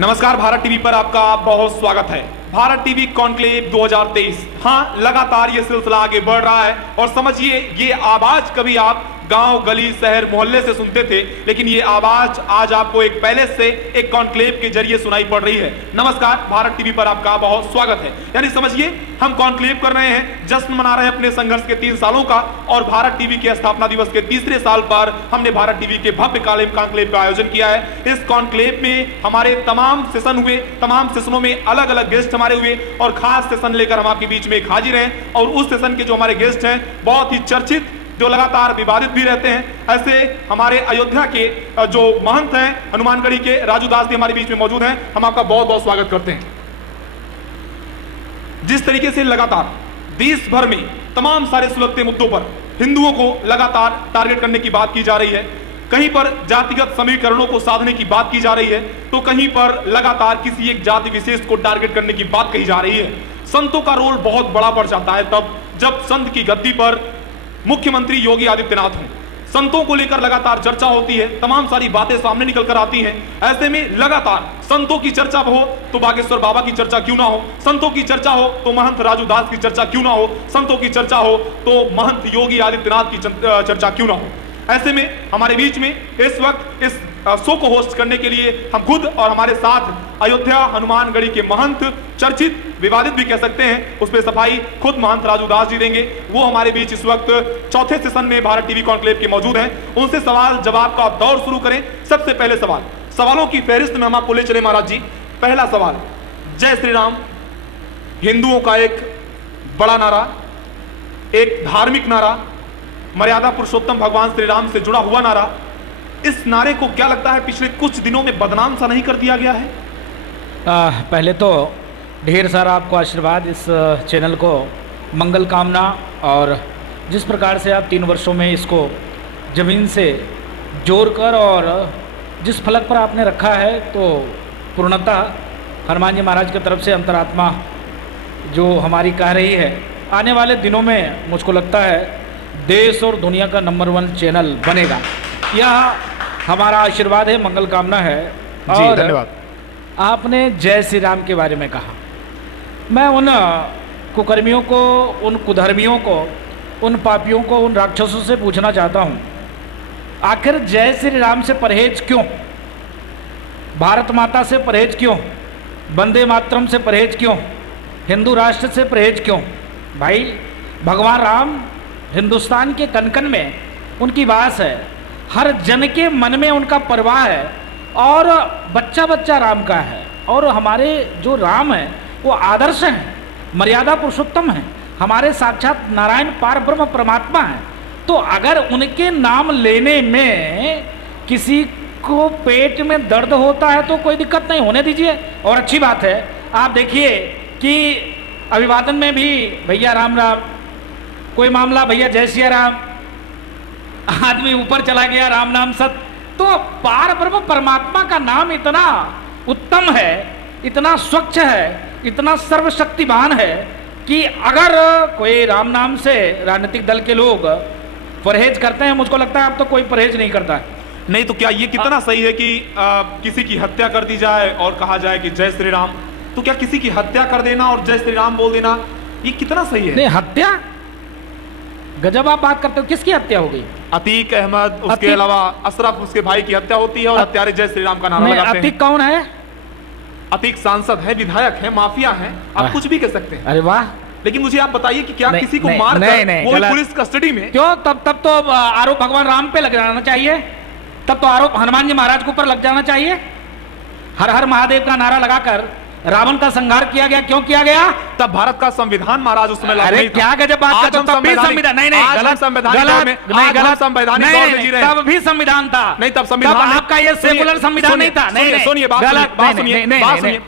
नमस्कार, भारत टीवी पर आपका बहुत स्वागत है। Bharat TV conclave 2023। हाँ, लगातार ये सिलसिला आगे बढ़ रहा है और समझिए ये आवाज कभी आप गांव, गली, शहर, मोहल्ले से सुनते थे, लेकिन ये आवाज आज आपको एक पैलेस से, एक कॉन्क्लेव के जरिए सुनाई पड़ रही है। नमस्कार, भारत टीवी पर आपका बहुत स्वागत है। यानी समझिए हम कॉन्क्लेव कर रहे हैं, जश्न मना रहे हैं अपने संघर्ष के 3 सालों का, और भारत टीवी के स्थापना दिवस के 3रे साल पर हमने भारत टीवी के भव्य कॉन्क्लेव का आयोजन किया है। इस कॉन्क्लेव में हमारे तमाम सेशन हुए, तमाम सेशनों में अलग अलग गेस्ट हमारे हुए और खास सेशन लेकर हम आपके बीच में एक हाजिर हैं। और उस सेशन के जो हमारे गेस्ट हैं बहुत ही चर्चित, जो लगातार विवादित भी रहते हैं, ऐसे हमारे अयोध्या के जो महंत हैं, हनुमानगढ़ी के राजू दास जी हमारे बीच में मौजूद हैं। हम आपका बहुत बहुत स्वागत करते हैं। जिस तरीके से लगातार देश भर में तमाम सारे सुलगते मुद्दों पर हिंदुओं को लगातार टारगेट करने की बात की जा रही है, कहीं पर जातिगत समीकरणों को साधने की बात की जा रही है, तो कहीं पर लगातार किसी एक जाति विशेष को टारगेट करने की बात कही जा रही है। संतों का रोल बहुत बड़ा बढ़ जाता है तब जब संत की गद्दी पर मुख्यमंत्री योगी आदित्यनाथ हों। संतों को लेकर लगातार चर्चा होती है, तमाम सारी बातें सामने निकल कर आती हैं। ऐसे में लगातार संतों की चर्चा हो तो बागेश्वर बाबा की चर्चा क्यों ना हो, संतों की चर्चा हो तो महंत राजू दास की चर्चा क्यों ना हो, संतों की चर्चा हो तो महंत योगी आदित्यनाथ की चर्चा क्यों ना हो। ऐसे में हमारे बीच में इस वक्त इस शो को होस्ट करने के लिए हम खुद और हमारे साथ अयोध्या हनुमानगढ़ी के महंत, चर्चित, विवादित भी कह सकते हैं, उस पर सफाई खुद महंत राजू दास जी देंगे। वो हमारे बीच इस वक्त 4थे सेशन में भारत टीवी कॉन्क्लेव के मौजूद हैं। उनसे सवाल जवाब का दौर शुरू करें। सबसे पहले सवालों की फहरिस्त में हम आपको ले चले महाराज जी। पहला सवाल, जय श्री राम हिंदुओं का एक बड़ा नारा, एक धार्मिक नारा, मर्यादा पुरुषोत्तम भगवान श्री राम से जुड़ा हुआ नारा। इस नारे को क्या लगता है पिछले कुछ दिनों में बदनाम सा नहीं कर दिया गया है? पहले तो ढेर सारा आपको आशीर्वाद, इस चैनल को मंगल कामना। और जिस प्रकार से आप 3 वर्षों में इसको ज़मीन से जोड़कर और जिस फलक पर आपने रखा है, तो पूर्णतः हनुमान जी महाराज की तरफ से अंतरात्मा जो हमारी कह रही है, आने वाले दिनों में मुझको लगता है देश और दुनिया का नंबर 1 चैनल बनेगा। यह हमारा आशीर्वाद है, मंगल कामना है। जी, और धन्यवाद। आपने जय श्री राम के बारे में कहा, मैं उन कुकर्मियों को, उन कुधर्मियों को, उन पापियों को, उन राक्षसों से पूछना चाहता हूँ, आखिर जय श्री राम से परहेज क्यों? भारत माता से परहेज क्यों? वंदे मातरम से परहेज क्यों? हिंदू राष्ट्र से परहेज क्यों? भाई, भगवान राम हिंदुस्तान के कन-कन में उनकी वास है, हर जन के मन में उनका परवाह है, और बच्चा बच्चा राम का है। और हमारे जो राम है वो आदर्श हैं, मर्यादा पुरुषोत्तम हैं, हमारे साक्षात नारायण पार ब्रह्म परमात्मा हैं। तो अगर उनके नाम लेने में किसी को पेट में दर्द होता है तो कोई दिक्कत नहीं, होने दीजिए। और अच्छी बात है, आप देखिए कि अभिवादन में भी भैया राम राम, कोई मामला भैया जय सिया राम, आदमी ऊपर चला गया राम नाम सत। तो पार ब्रह्म परमात्मा का नाम इतना उत्तम है, इतना स्वच्छ है, इतना सर्वशक्तिमान है कि अगर कोई राम नाम से राजनीतिक दल के लोग परहेज करते हैं, मुझको लगता है अब तो कोई परहेज नहीं करता है। नहीं तो क्या ये कितना सही है कि किसी की हत्या कर दी जाए और कहा जाए कि जय श्री राम? तो क्या किसी की हत्या कर देना और जय श्री राम बोल देना ये कितना सही है? नहीं, हत्या गजब आप बात करते हो। किसकी हत्या हो गई? अतीक अहमद, उसके अलावा अशरफ, उसके भाई की हत्या होती है और हत्यारे जय श्री राम का नारा लगाते हैं। अतीक कौन है? अतीक सांसद है, विधायक है, माफिया है, आप कुछ भी कह सकते हैं। अरे वाह! लेकिन मुझे आप बताइए कि क्या किसी को मार वो पुलिस कस्टडी में? क्यों? तब तो आरोप भगवान राम पे लग जाना चाहिए, तब तो आरोप हनुमान जी महाराज के ऊपर लग जाना चाहिए। हर हर महादेव का नारा लगाकर रावण का संहार किया गया, क्यों किया गया? तब भारत का संविधान महाराज उसमें लागू नहीं था। क्या गजब बात करते हो? तब भी संविधान नहीं, गलत संवैधानिक दौर में जी रहे हैं। तब भी संविधान था। नहीं, तब संविधान आपका ये सेकुलर संविधान नहीं था। नहीं, सुनिए, बात सुनिए।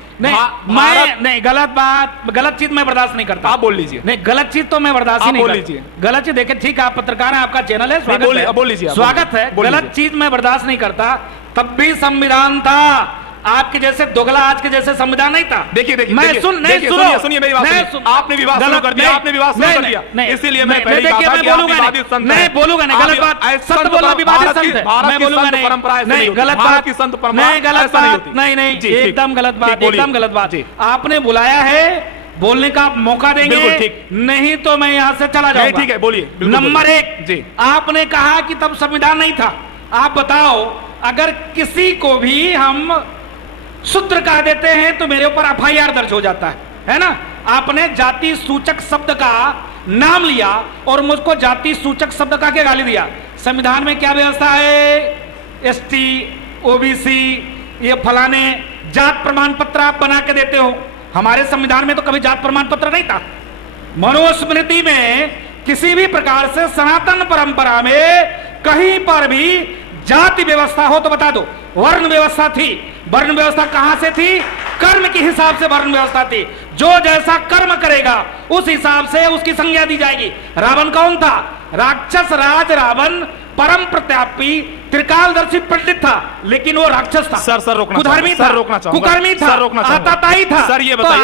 नहीं, गलत बात, गलत चीज मैं बर्दाश्त नहीं करता। आप बोल लीजिए। नहीं, गलत चीज तो मैं बर्दाश्त नहीं करता। गलत चीज देखिए, ठीक है, आप पत्रकार हैं, आपका चैनल है, बोल लीजिए, स्वागत है। गलत चीज मैं बर्दाश्त नहीं करता। तब भी संविधान था, आपके जैसे दोगला आज के जैसे संविधान नहीं था। देखिए देखिए मैं देखिए, सुन नहीं देखिए, सुनो, सुनिए मेरी बात सुनिए। आपने विवाद शुरू कर दिया, आपने विवाद शुरू कर दिया, इसीलिए मैं पहले कहा था कि आप विवादित संत हैं। नहीं बोलूंगा नहीं, गलत बात, संत बोलना विवादित संत है, मैं बोलूंगा नहीं, परंपरा नहीं गलत बात की संत परंपरा, नहीं गलत बात, नहीं नहीं एकदम गलत बात, एकदम गलत बात। आपने बुलाया है, बोलने का मौका देंगे, बिल्कुल ठीक, नहीं तो मैं यहाँ से चला जाऊंगा। ठीक है, बोलिए। नंबर एक जी, आपने कहा कि तब संविधान नहीं था। आप बताओ, अगर किसी को भी हम शूद्र कह देते हैं तो मेरे ऊपर एफआईआर दर्ज हो जाता है ना। आपने जाति सूचक शब्द का नाम लिया और मुझको जाति सूचक शब्द का क्या गाली दिया। संविधान में क्या व्यवस्था है? एसटी, ओबीसी, ये फलाने जात प्रमाण पत्र आप बना के देते हो। हमारे संविधान में तो कभी जात प्रमाण पत्र नहीं था। मनुस्मृति में किसी भी प्रकार से सनातन परंपरा में कहीं पर भी जाति व्यवस्था हो तो बता दो। वर्ण व्यवस्था थी। वर्ण व्यवस्था कहां से थी? कर्म के हिसाब से वर्ण व्यवस्था थी। जो जैसा कर्म करेगा उस हिसाब से उसकी संज्ञा दी जाएगी। रावण कौन था? राक्षस राज रावण, परम प्रतापी, त्रिकालदर्शी पंडित था, लेकिन वो राक्षस था। सर रोकना, कुधर्मी था, कुकर्मी था, आताताई था। सर ये बताइए,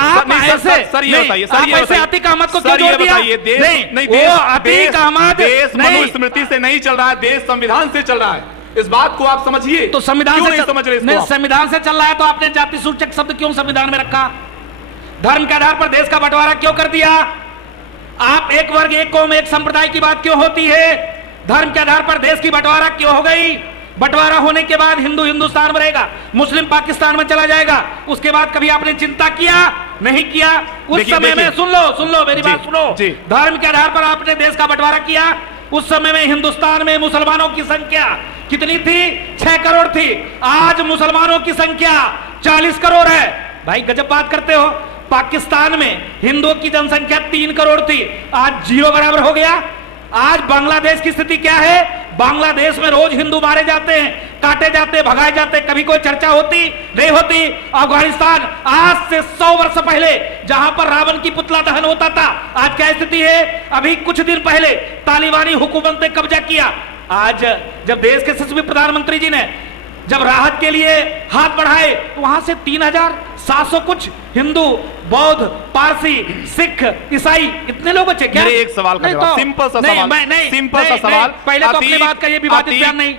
सर ये बताइए, अतीक अहमद को क्यों जोड़ दिया? नहीं, वो अतीक अहमद देश मनुस्मृति से नहीं चल रहा है, देश संविधान से चल रहा है। इस बात को आप समझिए। तो संविधान से नहीं समझ रहे? नहीं, संविधान से चल रहा है तो आपने जाति सूचक शब्द क्यों संविधान में रखा? धर्म के आधार पर देश का बंटवारा क्यों कर दिया? आप एक वर्ग, एक कौम, एक संप्रदाय की बात क्यों होती है? धर्म के आधार पर देश की बंटवारा क्यों हो गई? बंटवारा होने के बाद हिंदू हिंदुस्तान में रहेगा, मुस्लिम पाकिस्तान में चला जाएगा। उसके बाद कभी आपने चिंता किया? नहीं किया। उस समय में सुन लो मेरी बात सुनो। धर्म के आधार पर आपने देश का बंटवारा किया। उस समय में हिंदुस्तान में मुसलमानों की संख्या कितनी थी? 6 करोड़ थी। आज मुसलमानों की संख्या 40 करोड़ है। भाई गजब बात करते हो। पाकिस्तान में हिंदुओं की जनसंख्या 3 करोड़ थी, आज 0 बराबर हो गया। आज बांग्लादेश की स्थिति क्या है? बांग्लादेश में रोज हिंदू मारे जाते हैं, काटे जाते, भगाए जाते, कभी कोई चर्चा होती नहीं होती। अफगानिस्तान आज से 100 वर्ष पहले जहां पर रावण की पुतला दहन होता था, आज क्या स्थिति है? अभी कुछ दिन पहले तालिबानी हुकूमत ने कब्जा किया। आज जब देश के यशस्वी प्रधानमंत्री जी ने जब राहत के लिए हाथ बढ़ाए तो वहां से 3700 कुछ हिंदू, बौद्ध, पारसी, सिख, ईसाई इतने लोग बचे क्या? एक सवाल का जवाब, सिंपल सा सवाल, सिंपल सा सवाल। पहले तो अपनी बात का ये विवादित बयान नहीं,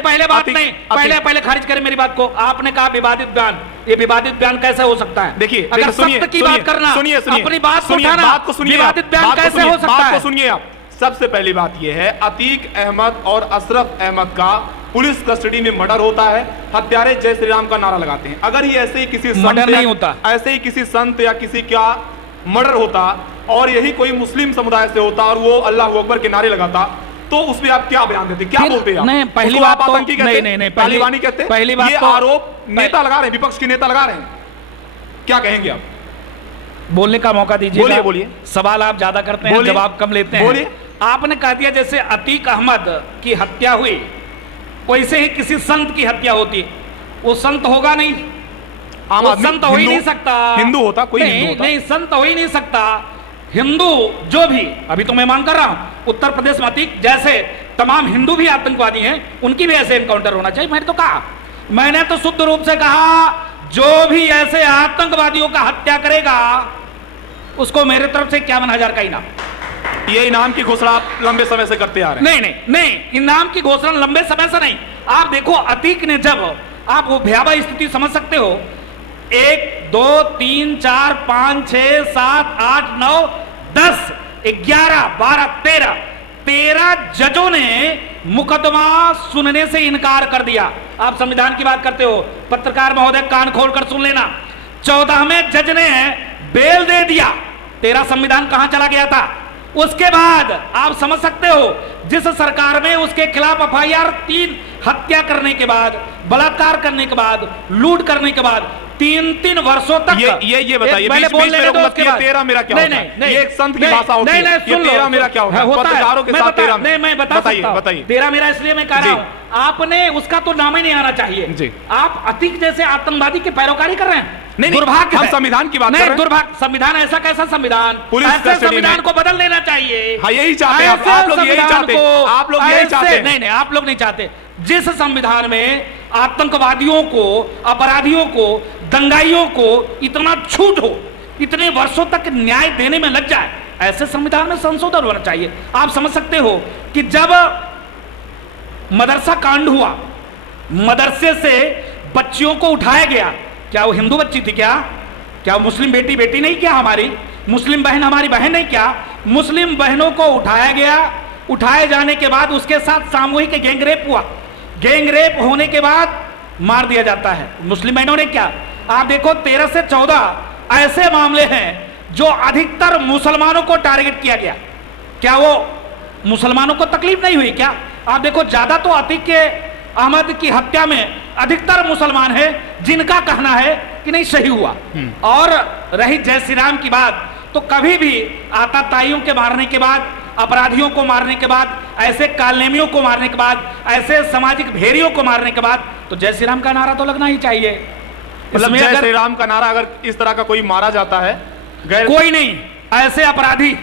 पहले बात नहीं, पहले खारिज करें मेरी बात को। आपने कहा विवादित बयान, ये विवादित बयान कैसे हो सकता है? देखिए, अगर सत्य की बात करना, अपनी बात को उठाना, बात को सुनिए, विवादित बयान कैसे हो सकता है? सुनिए आप। सबसे पहली बात यह है, अतीक अहमद और अशरफ अहमद का पुलिस कस्टडी में मर्डर होता है। हत्यारे जय श्री राम का नारा लगाते हैं। अगर ये ऐसे ही किसी मर्डर नहीं होता, ऐसे ही किसी संत या किसी का मर्डर होता और यही कोई मुस्लिम समुदाय से होता और वो अल्लाह अकबर के नारे लगाता, तो उसमें आप क्या बयान देते, क्या बोलते आप? नहीं, पहली बात तो आतंकी कहते, नहीं, तालिबानी कहते, पहली बात ये तो आरोप नेता लगा रहे हैं, विपक्ष के नेता लगा रहे हैं। क्या कहेंगे आप? बोलने का मौका दीजिए। बोलिए। सवाल आप ज्यादा करते हैं, जवाब कम लेते हैं। बोलिए। आपने कह दिया जैसे अतीक अहमद की हत्या हुई वैसे ही किसी संत की हत्या होती। वो संत होगा नहीं, वो संत हो ही नहीं सकता। हिंदू होता, कोई हिंदू होता। नहीं, संत हो ही नहीं सकता। हिंदू जो भी, अभी तो मैं मांग कर रहा हूं उत्तर प्रदेश में अतीक जैसे तमाम हिंदू भी आतंकवादी हैं, उनकी भी ऐसे एनकाउंटर होना चाहिए। मैंने तो कहा, मैंने तो शुद्ध रूप से कहा, जो भी ऐसे आतंकवादियों का हत्या करेगा उसको मेरे तरफ से 51,000 का इनाम। ये इनाम की घोषणा आप लंबे समय से करते आ रहे हैं। नहीं, इनाम की घोषणा लंबे समय से नहीं। आप देखो, अतीक ने जब, आप वो भयावह स्थिति समझ सकते हो, 1 2 3 4 5 6 7 8 9 10 11 12 13 जजों ने मुकदमा सुनने से इनकार कर दिया। आप संविधान की बात करते हो, पत्रकार महोदय कान खोलकर सुन लेना। 14वें जज ने बेल दे दिया। 13 संविधान कहां चला गया था? उसके बाद आप समझ सकते हो, जिस सरकार में उसके खिलाफ एफआईआर 3 हत्या करने के बाद, बलात्कार करने के बाद, लूट करने के बाद 3 वर्षों तक ये बताइए, बीच में तेरा मेरा क्या होता है? ये एक संत की भाषा होती है। ये तेरा मेरा क्या होता है? पत्रकारों के साथ तेरा, नहीं मैं बता सकता हूं। बताइए। तेरा मेरा इसलिए मैं कह रहा हूं, आपने उसका तो नाम ही नहीं आना चाहिए। आप अतीक जैसे आतंकवादी की पैरोकारी कर रहे हैं। नहीं, दुर्भाग्य, हम संविधान की बात कर रहे हैं। दुर्भाग्य, संविधान ऐसा कैसा संविधान? ऐसे संविधान को बदल देना चाहिए। हाँ, यही चाहते हैं आप लोग, यही चाहते हैं। आप लोग यही चाहते हैं। नहीं, आप लोग नहीं चाहते। जिस संविधान में आतंकवादियों को, अपराधियों को, दंगाइयों को इतना छूट हो, इतने वर्षों तक न्याय देने में लग जाए, ऐसे संविधान में संशोधन होना चाहिए। आप समझ सकते हो कि जब मदरसा कांड हुआ, मदरसे से बच्चियों को उठाया गया, क्या वो हिंदू बच्ची थी क्या? क्या वो मुस्लिम बेटी नहीं क्या? हमारी मुस्लिम बहन हमारी बहन नहीं क्या? मुस्लिम बहनों को उठाया गया, उठाए जाने के बाद उसके साथ सामूहिक गैंगरेप हुआ, गैंगरेप होने के बाद मार दिया जाता है। मुस्लिम बहनों ने क्या, आप देखो 13 से 14 ऐसे मामले हैं जो अधिकतर मुसलमानों को टारगेट किया गया। क्या वो मुसलमानों को तकलीफ नहीं हुई क्या? आप देखो ज्यादा तो अतीक अहमद की हत्या में अधिकतर मुसलमान है जिनका कहना है कि नहीं सही हुआ। और रही जय श्री राम की बात, तो कभी भी आताताइयों के मारने के बाद, अपराधियों को मारने के बाद, ऐसे कालनेमियों को मारने के बाद, ऐसे सामाजिक भेड़ियों को मारने के बाद तो जय श्री राम का नारा तो लगना ही चाहिए। मतलब जय श्री राम का नारा अगर इस तरह का कोई मारा जाता है, कोई नहीं, ऐसे अपराधी,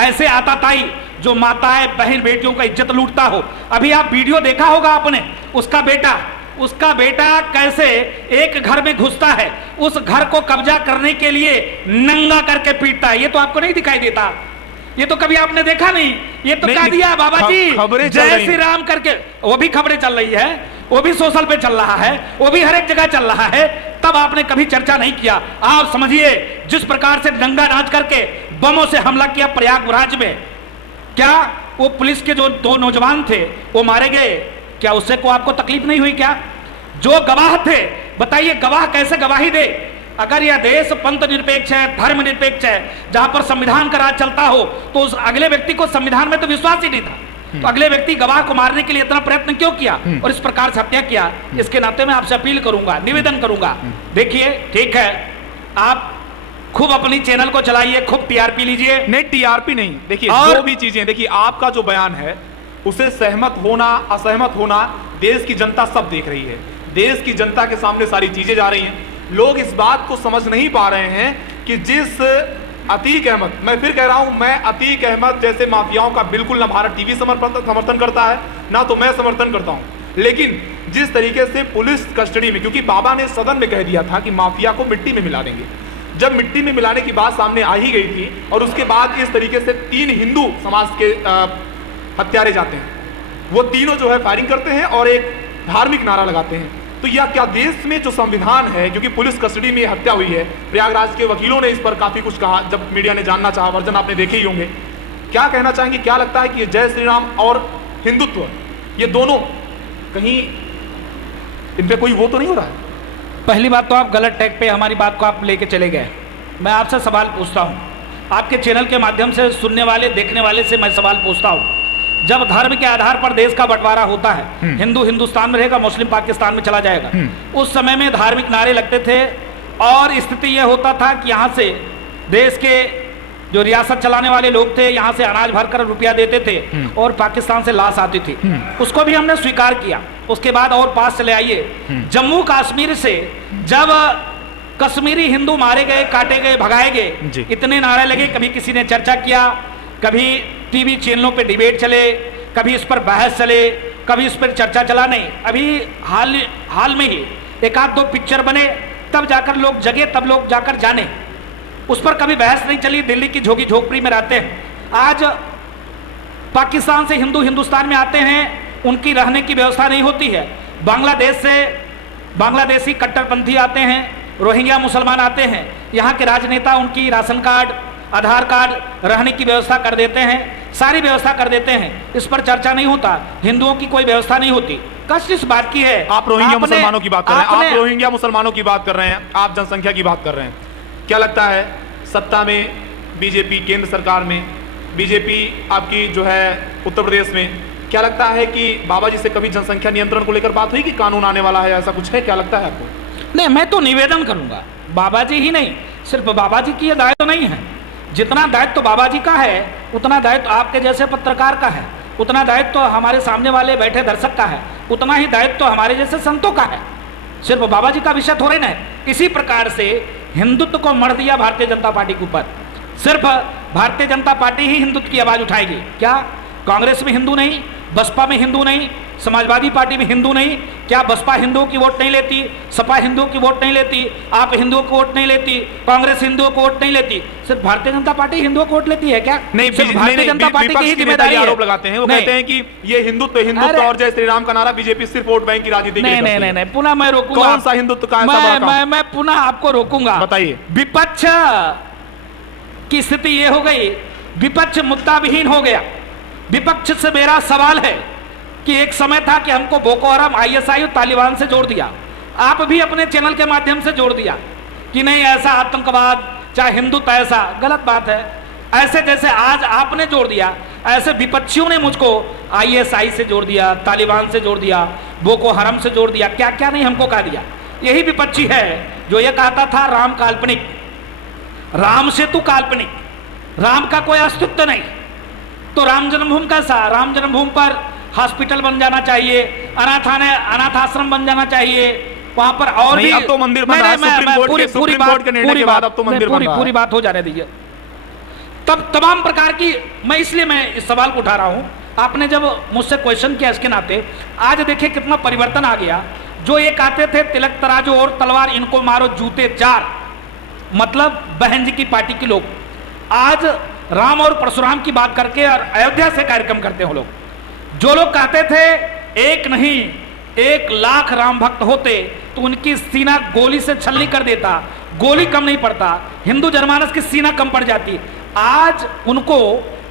ऐसे आताताई जो माताएं बहन बेटियों का इज्जत लूटता हो। अभी आप वीडियो देखा होगा आपने, उसका बेटा कैसे एक घर में घुसता है, उस घर को कब्जा करने के लिए नंगा करके पीटता है। ये तो आपको नहीं दिखाई देता, ये तो कभी आपने देखा नहीं। ये तो कह दिया बाबा जी जय श्री राम करके, वो भी खबरें चल रही है, वो भी सोशल पे चल रहा है, वो भी हर एक जगह चल रहा है, तब आपने कभी चर्चा नहीं किया। आप समझिए जिस प्रकार से दंगा नाच करके बमों से हमला किया प्रयागराज में, क्या वो पुलिस के जो 2 नौजवान थे वो मारे गए, क्या उससे को आपको तकलीफ नहीं हुई क्या? जो गवाह थे, बताइए गवाह कैसे गवाही दे? अगर यह देश पंथ निरपेक्ष है, धर्म निरपेक्ष है, जहां पर संविधान का राज चलता हो, तो उस अगले व्यक्ति को संविधान में तो विश्वास ही नहीं था, तो अगले व्यक्ति गवाह को मारने के लिए इतना प्रयत्न क्यों किया और इस प्रकार से हत्या किया? इसके नाते मैं आपसे अपील करूंगा, निवेदन करूंगा, देखिए ठीक है, आप खूब अपनी चैनल को चलाइए, खूब टीआरपी लीजिए। नहीं टीआरपी नहीं, देखिए जो भी चीजें, देखिए आपका जो बयान है उसे सहमत होना असहमत होना देश की जनता सब देख रही है, देश की जनता के सामने सारी चीजें जा रही हैं। लोग इस बात को समझ नहीं पा रहे हैं कि जिस अतीक अहमद, मैं फिर कह रहा हूं, मैं अतीक अहमद जैसे माफियाओं का बिल्कुल ना भारत टीवी समर्थन करता है, ना तो मैं समर्थन करता हूं, लेकिन जिस तरीके से पुलिस कस्टडी में, क्योंकि बाबा ने सदन में कह दिया था कि माफिया को मिट्टी में मिला देंगे, जब मिट्टी में मिलाने की बात सामने आ ही गई थी और उसके बाद इस तरीके से 3 हिंदू समाज के हत्यारे जाते हैं, वो तीनों जो है फायरिंग करते हैं और एक धार्मिक नारा लगाते हैं, तो यह क्या देश में जो संविधान है, क्योंकि पुलिस कस्टडी में हत्या हुई है, प्रयागराज के वकीलों ने इस पर काफी कुछ कहा, जब मीडिया ने जानना चाहा, वर्जन आपने देखे ही होंगे, क्या कहना चाहेंगे? क्या लगता है कि ये जय श्री राम और हिंदुत्व, ये दोनों कहीं इन पे कोई वो तो नहीं हो रहा है? पहली बात तो आप गलत टैग पे हमारी बात को आप लेके चले गए। मैं आपसे सवाल पूछता हूं, आपके चैनल के माध्यम से सुनने वाले देखने वाले से मैं सवाल पूछता हूं, जब धर्म के आधार पर देश का बंटवारा होता है, हिंदू हिंदुस्तान में रहेगा, मुस्लिम पाकिस्तान में चला जाएगा, उस समय में धार्मिक नारे लगते थे और स्थिति यह होता था कि यहाँ से देश के जो रियासत चलाने वाले लोग थे, यहाँ से अनाज भरकर रुपया देते थे और पाकिस्तान से लाश आती थी, उसको भी हमने स्वीकार किया। उसके बाद और पास चले आइए, जम्मू कश्मीर से जब कश्मीरी हिंदू मारे गए, काटे गए, भगाए गए, इतने नारे लगे, कभी किसी ने चर्चा किया, कभी टीवी चैनलों पे डिबेट चले, कभी इस पर बहस चले, कभी इस पर चर्चा चला नहीं। अभी हाल में ही 1-2 पिक्चर बने, तब जाकर लोग जगे, तब लोग जाकर जाने, उस पर कभी बहस नहीं चली। दिल्ली की झोगी झोपड़ी में रहते हैं, आज पाकिस्तान से हिंदू हिंदुस्तान में आते हैं, उनकी रहने की व्यवस्था नहीं होती है। बांग्लादेश से बांग्लादेशी कट्टरपंथी आते हैं, रोहिंग्या मुसलमान आते हैं, यहाँ के राजनेता उनकी राशन कार्ड, आधार कार्ड, रहने की व्यवस्था कर देते हैं, सारी व्यवस्था कर देते हैं, इस पर चर्चा नहीं होता। हिंदुओं की कोई व्यवस्था नहीं होती। कष्ट इस बात की है, आप रोहिंग्या मुसलमानों की बात कर रहे हैं, आप रोहिंग्या मुसलमानों की बात कर रहे हैं, आप जनसंख्या की बात कर रहे हैं। क्या लगता है सत्ता में बीजेपी, केंद्र सरकार में बीजेपी आपकी जो है उत्तर प्रदेश में, क्या लगता है कि बाबा जी से कभी जनसंख्या नियंत्रण को लेकर बात हुई कि कानून आने वाला है, ऐसा कुछ है? क्या लगता है आपको? नहीं, मैं तो निवेदन करूंगा, बाबा जी ही नहीं, सिर्फ बाबा जी की यह दायित्व नहीं है, जितना दायित्व बाबा जी का है उतना दायित्व आपके जैसे पत्रकार का है, उतना दायित्व हमारे सामने वाले बैठे दर्शक का है, उतना ही दायित्व हमारे जैसे संतों का है। सिर्फ बाबा जी का विषय थोड़े ना है। इसी प्रकार से हिंदुत्व को मर दिया भारतीय जनता पार्टी के ऊपर, सिर्फ भारतीय जनता पार्टी ही हिंदुत्व की आवाज उठाएगी क्या? कांग्रेस में हिंदू नहीं, बसपा में हिंदू नहीं, समाजवादी पार्टी भी हिंदू नहीं, क्या बसपा हिंदुओं की वोट नहीं लेती, सपा हिंदुओं की वोट नहीं लेती, आप हिंदुओं को वोट नहीं लेती, कांग्रेस हिंदुओं को वोट नहीं लेती, सिर्फ भारतीय जनता पार्टी हिंदुओं को वोट लेती है क्या? नहीं, सिर्फ भारतीय जनता पार्टी की ही जिम्मेदारी है। आरोप लगाते हैं, वो कहते हैं कि ये हिंदुत्व और जय श्री राम का नारा बीजेपी सिर्फ वोट बैंक की राजनीति नहीं नहीं नहीं, पुनः मैं रोकूंगा। कौन सा हिंदुत्व का मैं पुनः आपको रोकूंगा। बताइए। विपक्ष की स्थिति ये हो गई, विपक्ष मुद्दा विहीन हो गया। विपक्ष से मेरा सवाल है कि एक समय था कि हमको बोको हराम, आईएसआई और तालिबान से जोड़ दिया, आप भी अपने चैनल के माध्यम से जोड़ दिया कि नहीं ऐसा आतंकवाद चाहे हिंदुत्व ऐसा, गलत बात है। ऐसे जैसे आज आपने जोड़ दिया, ऐसे विपक्षियों ने मुझको आईएसआई से जोड़ दिया, तालिबान से जोड़ दिया, बोको हराम से जोड़ दिया, क्या क्या नहीं हमको कह दिया। यही विपक्षी है जो ये कहता था राम काल्पनिक, राम से तू काल्पनिक, राम का कोई अस्तित्व नहीं। तो राम जन्मभूमि कैसा, राम जन्मभूमि पर हॉस्पिटल बन जाना चाहिए, अनाथ आश्रम बन जाना चाहिए, वहां पर और भी अब तो मंदिर बन रहा है, सुप्रीम कोर्ट के निर्णय के बाद अब तो मंदिर बन रहा है। पूरी बात हो जाने दीजिए। तब तमाम प्रकार की, इसलिए मैं इस सवाल को उठा रहा हूं। आपने जब मुझसे क्वेश्चन किया इसके नाते, आज देखिए कितना परिवर्तन आ गया। जो ये कहते थे तिलक तराजू और तलवार इनको मारो जूते चार, मतलब बहन जी की पार्टी के लोग आज राम और परशुराम की बात करके और अयोध्या से कार्यक्रम करते हैं लोग। जो लोग कहते थे एक नहीं 1,00,000 राम भक्त होते तो उनकी सीना गोली से छलनी कर देता, गोली कम नहीं पड़ता, हिंदू जनमानस की सीना कम पड़ जाती। आज उनको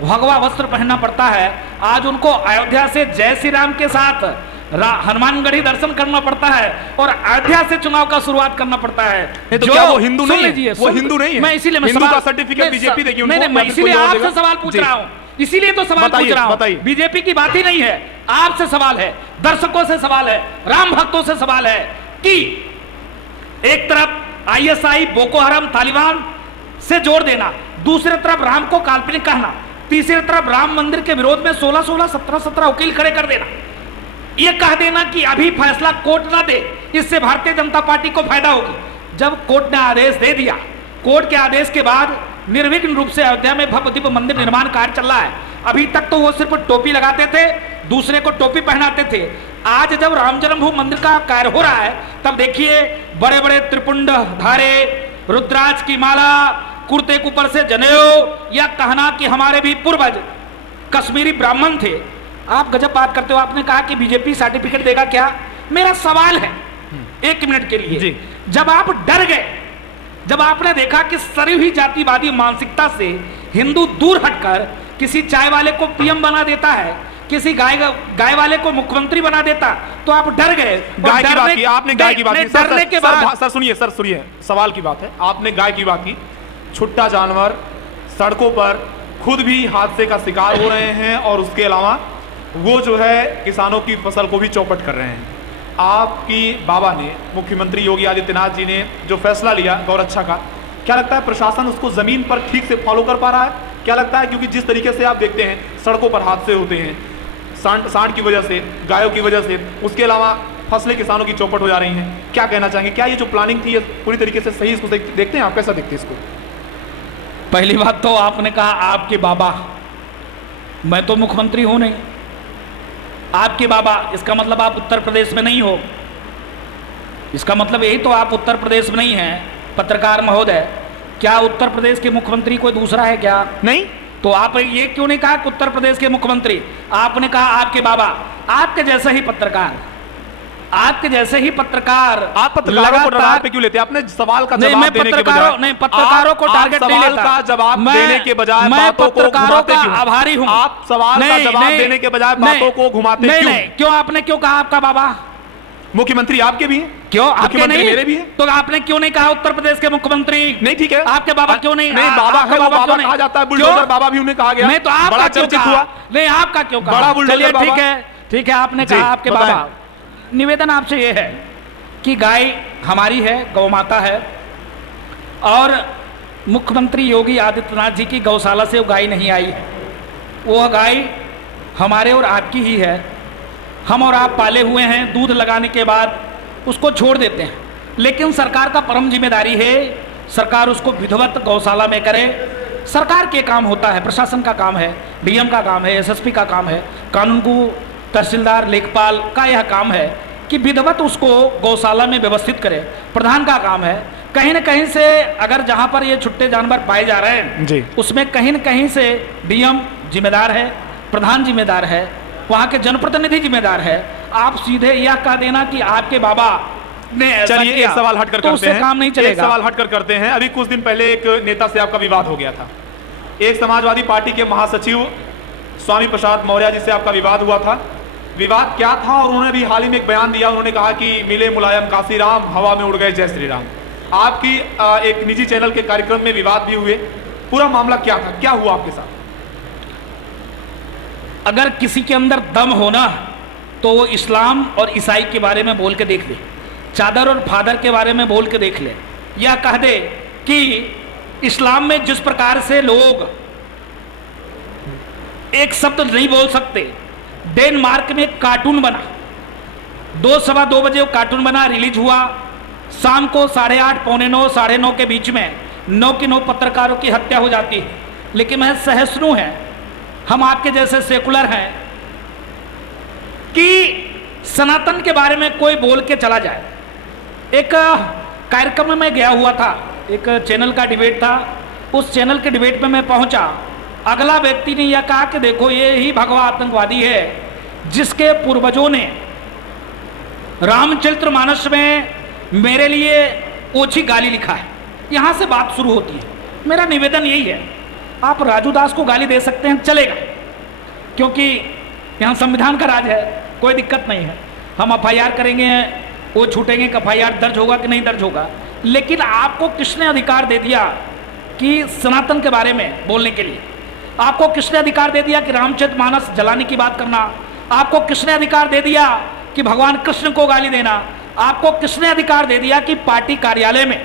भगवा वस्त्र पहनना पड़ता है, आज उनको अयोध्या से जय श्री राम के साथ हनुमानगढ़ी दर्शन करना पड़ता है और अयोध्या से चुनाव का शुरुआत करना पड़ता है। तो क्या वो हिंदू नहीं है? वो हिंदू नहीं है। मैं इसीलिए हिंदू का सर्टिफिकेट बीजेपी देगी उनको। मैं इसीलिए आपसे सवाल पूछ रहा हूँ, इसीलिए तो सवाल पूछ रहा हूँ। बीजेपी की बात ही नहीं है, आपसे सवाल है, दर्शकों से सवाल है, राम भक्तों से सवाल है कि एक तरफ आईएसआई, बोको हराम, तालिबान से जोड़ देना, दूसरी तरफ राम को काल्पनिक कहना, तीसरी तरफ राम मंदिर के विरोध में 16-16, 17-17 वकील खड़े कर देना, यह कह देना कि अभी फैसला कोर्ट ना दे, इससे भारतीय जनता पार्टी को फायदा होगी। जब कोर्ट ने आदेश दे दिया, कोर्ट के आदेश के बाद निर्विघ्न रूप से अयोध्या में भव्य दिव्य मंदिर निर्माण कार्य चल रहा है। अभी तक तो वो सिर्फ टोपी लगाते थे, दूसरे को टोपी पहनाते थे। आज जब राम जन्मभूमि मंदिर का कार्य हो रहा है, तब देखिए बड़े बड़े त्रिपुंड धारे, रुद्राक्ष की माला, कुर्ते के ऊपर से जनेऊ, या कहना कि हमारे भी पूर्वज कश्मीरी ब्राह्मण थे। आप गजब बात करते हो। आपने कहा कि बीजेपी सर्टिफिकेट देगा क्या? मेरा सवाल है एक मिनट के लिए जी। जब आप डर गए, जब आपने देखा कि सरी हुई जातिवादी मानसिकता से हिंदू दूर हटकर किसी चाय वाले को पीएम बना देता है, किसी गाय वाले को मुख्यमंत्री बना देता, तो आप डर गए। गाय की बात की आपने, गाय की बात की। डरने के बाद सर सुनिए, सवाल की बात है। आपने गाय की बात की, छुट्टा जानवर सड़कों पर खुद भी हादसे का शिकार हो रहे हैं और उसके अलावा वो जो है किसानों की फसल को भी चौपट कर रहे हैं। आपकी बाबा ने, मुख्यमंत्री योगी आदित्यनाथ जी ने जो फैसला लिया गौरक्षा का, क्या लगता है प्रशासन उसको जमीन पर ठीक से फॉलो कर पा रहा है? क्या लगता है? क्योंकि जिस तरीके से आप देखते हैं सड़कों पर हादसे होते हैं, सांड की वजह से, गायों की वजह से, उसके अलावा फसलें किसानों की चौपट हो जा रही हैं। क्या कहना चाहेंगे? क्या ये जो प्लानिंग थी पूरी तरीके से सही इसको देखते हैं आप? कैसा देखते हैं इसको? पहली बात तो आपने कहा आपके बाबा, मैं तो मुख्यमंत्री हूं नहीं। आपके बाबा, इसका मतलब आप उत्तर प्रदेश में नहीं हो, इसका मतलब यही तो आप उत्तर प्रदेश में नहीं हैं। पत्रकार महोदय, क्या उत्तर प्रदेश के मुख्यमंत्री कोई दूसरा है क्या? नहीं। तो आप ये क्यों नहीं कहा कि उत्तर प्रदेश के मुख्यमंत्री? आपने कहा आपके बाबा। आपके जैसे ही पत्रकार, आपके जैसे ही पत्रकार, आप पत्रकारों को रडार पे क्यों लेते हैं? अपने सवाल का जवाब देने के बजाय, नहीं, पत्रकारों को टारगेट नहीं लेता। का जवाब देने के बजाय मैं पत्रकारों का आभारी हूं। आप सवाल का जवाब देने के बजाय बातों को घुमाते क्यों? क्यों? आपने क्यों कहा आपका बाबा? मुख्यमंत्री आपके भी हैं। क्यों? आपके नहीं? मेरे भी हैं। तो आपने क्यों नहीं कहा उत्तर प्रदेश के मुख्यमंत्री? नहीं, ठीक है, आपके बाबा क्यों नहीं? नहीं, बाबा है, वो बाबा कहा जाता है, बुलडोजर बाबा भी उन्हें कहा गया। नहीं, तो आपका क्यों कहा? नहीं, आपका क्यों कहा? बड़ा बुलडोजर बाबा। ठीक है, आपने कहा आपके बाबा। निवेदन आपसे ये है कि गाय हमारी है, गौ माता है, और मुख्यमंत्री योगी आदित्यनाथ जी की गौशाला से वो गाय नहीं आई है। वो गाय हमारे और आपकी ही है। हम और आप पाले हुए हैं, दूध लगाने के बाद उसको छोड़ देते हैं, लेकिन सरकार का परम जिम्मेदारी है, सरकार उसको विधिवत गौशाला में करे। सरकार के काम होता है, प्रशासन का काम है, डीएम का काम है, एसएसपी का काम है, कानून को तहसीलदार लेखपाल का यह काम है कि विधिवत उसको गौशाला में व्यवस्थित करे। प्रधान का काम है कहीं न कहीं से अगर जहां पर ये छुट्टे जानवर पाए जा रहे हैं जी, उसमें कहीं न कहीं से डीएम जिम्मेदार है, प्रधान जिम्मेदार है, वहां के जनप्रतिनिधि जिम्मेदार है। आप सीधे यह कह देना कि आपके बाबा ने ऐसा चलिए किया, एक सवाल हटकर तो करते उससे हैं, काम नहीं एक चलेगा। सवाल हटकर करते हैं। अभी कुछ दिन पहले एक नेता से आपका विवाद हो गया था, एक समाजवादी पार्टी के महासचिव स्वामी प्रसाद मौर्य जी से आपका विवाद हुआ था। विवाद क्या था? और उन्होंने भी हाल ही में एक बयान दिया, उन्होंने कहा कि मिले मुलायम काशीराम, हवा में उड़ गए जय श्री राम। आपकी एक निजी चैनल के कार्यक्रम में विवाद भी हुए, पूरा मामला क्या था, क्या हुआ आपके साथ? अगर किसी के अंदर दम होना तो वो इस्लाम और ईसाई के बारे में बोल के देख ले, चादर और फादर के बारे में बोल के देख ले, या कह दे कि इस्लाम में जिस प्रकार से लोग एक शब्द नहीं बोल सकते। डेनमार्क में एक कार्टून बना, 2 सवा 2 बजे वो कार्टून बना, रिलीज हुआ, शाम को 8:30 पौने 9 साढ़े 9 के बीच में 9 के 9 पत्रकारों की हत्या हो जाती है। लेकिन मैं सहिष्णु हैं, हम आपके जैसे सेकुलर हैं कि सनातन के बारे में कोई बोल के चला जाए। एक कार्यक्रम में मैं गया हुआ था, एक चैनल का डिबेट था, उस चैनल के डिबेट में मैं पहुंचा, अगला व्यक्ति ने यह कहा कि देखो ये ही भगवा आतंकवादी है जिसके पूर्वजों ने रामचरितमानस में मेरे लिए ओछी गाली लिखा है। यहां से बात शुरू होती है। मेरा निवेदन यही है, आप राजू दास को गाली दे सकते हैं, चलेगा, क्योंकि यहां संविधान का राज है, कोई दिक्कत नहीं है। हम एफआईआर करेंगे, वो छूटेंगे कि एफआईआर दर्ज होगा कि नहीं दर्ज होगा। लेकिन आपको किसने अधिकार दे दिया कि सनातन के बारे में बोलने के लिए? आपको किसने अधिकार दे दिया कि रामचरितमानस जलाने की बात करना? आपको किसने अधिकार दे दिया कि भगवान कृष्ण को गाली देना? आपको किसने अधिकार दे दिया कि पार्टी कार्यालय में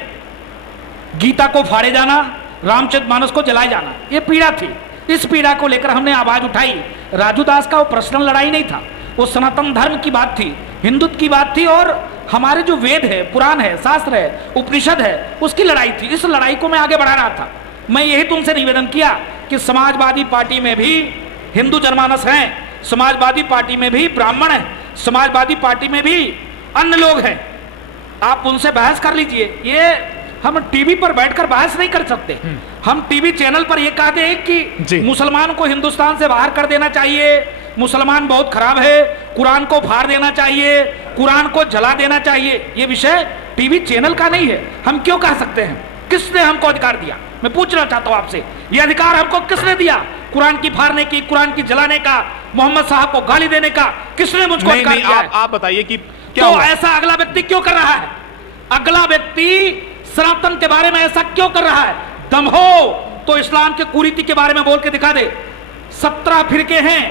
गीता को फाड़े जाना, रामचरितमानस को जलाए जाना? ये पीड़ा थी, इस पीड़ा को लेकर हमने आवाज उठाई। राजू दास का वो पर्सनल लड़ाई नहीं था, वो सनातन धर्म की बात थी, हिंदुत्व की बात थी, और हमारे जो वेद है, पुराण है, शास्त्र है, उपनिषद है, उसकी लड़ाई थी। इस लड़ाई को मैं आगे बढ़ा रहा था। मैं यही तुमसे निवेदन किया कि समाजवादी पार्टी में भी हिंदू जनमानस हैं, समाजवादी पार्टी में भी ब्राह्मण हैं, समाजवादी पार्टी में भी अन्य लोग हैं, आप उनसे बहस कर लीजिए। ये हम टीवी पर बैठकर बहस नहीं कर सकते। हम टीवी चैनल पर ये कहते हैं कि मुसलमान को हिंदुस्तान से बाहर कर देना चाहिए, मुसलमान बहुत खराब है, कुरान को फाड़ देना चाहिए, कुरान को जला देना चाहिए। ये विषय टीवी चैनल का नहीं है। हम क्यों कह सकते हैं? किसने हमको अधिकार दिया? मैं पूछना चाहता हूं आपसे, ये अधिकार हमको किसने दिया? कुरान की फाड़ने की, कुरान की जलाने का, मोहम्मद साहब को गाली देने का किसने मुझको अधिकार दिया? आप बताइए कि क्या तो ऐसा अगला व्यक्ति क्यों कर रहा है? अगला व्यक्ति सनातन के बारे में ऐसा क्यों कर रहा है? दम हो तो इस्लाम के कुरीति के बारे में बोल के दिखा दे। 17 फिरके हैं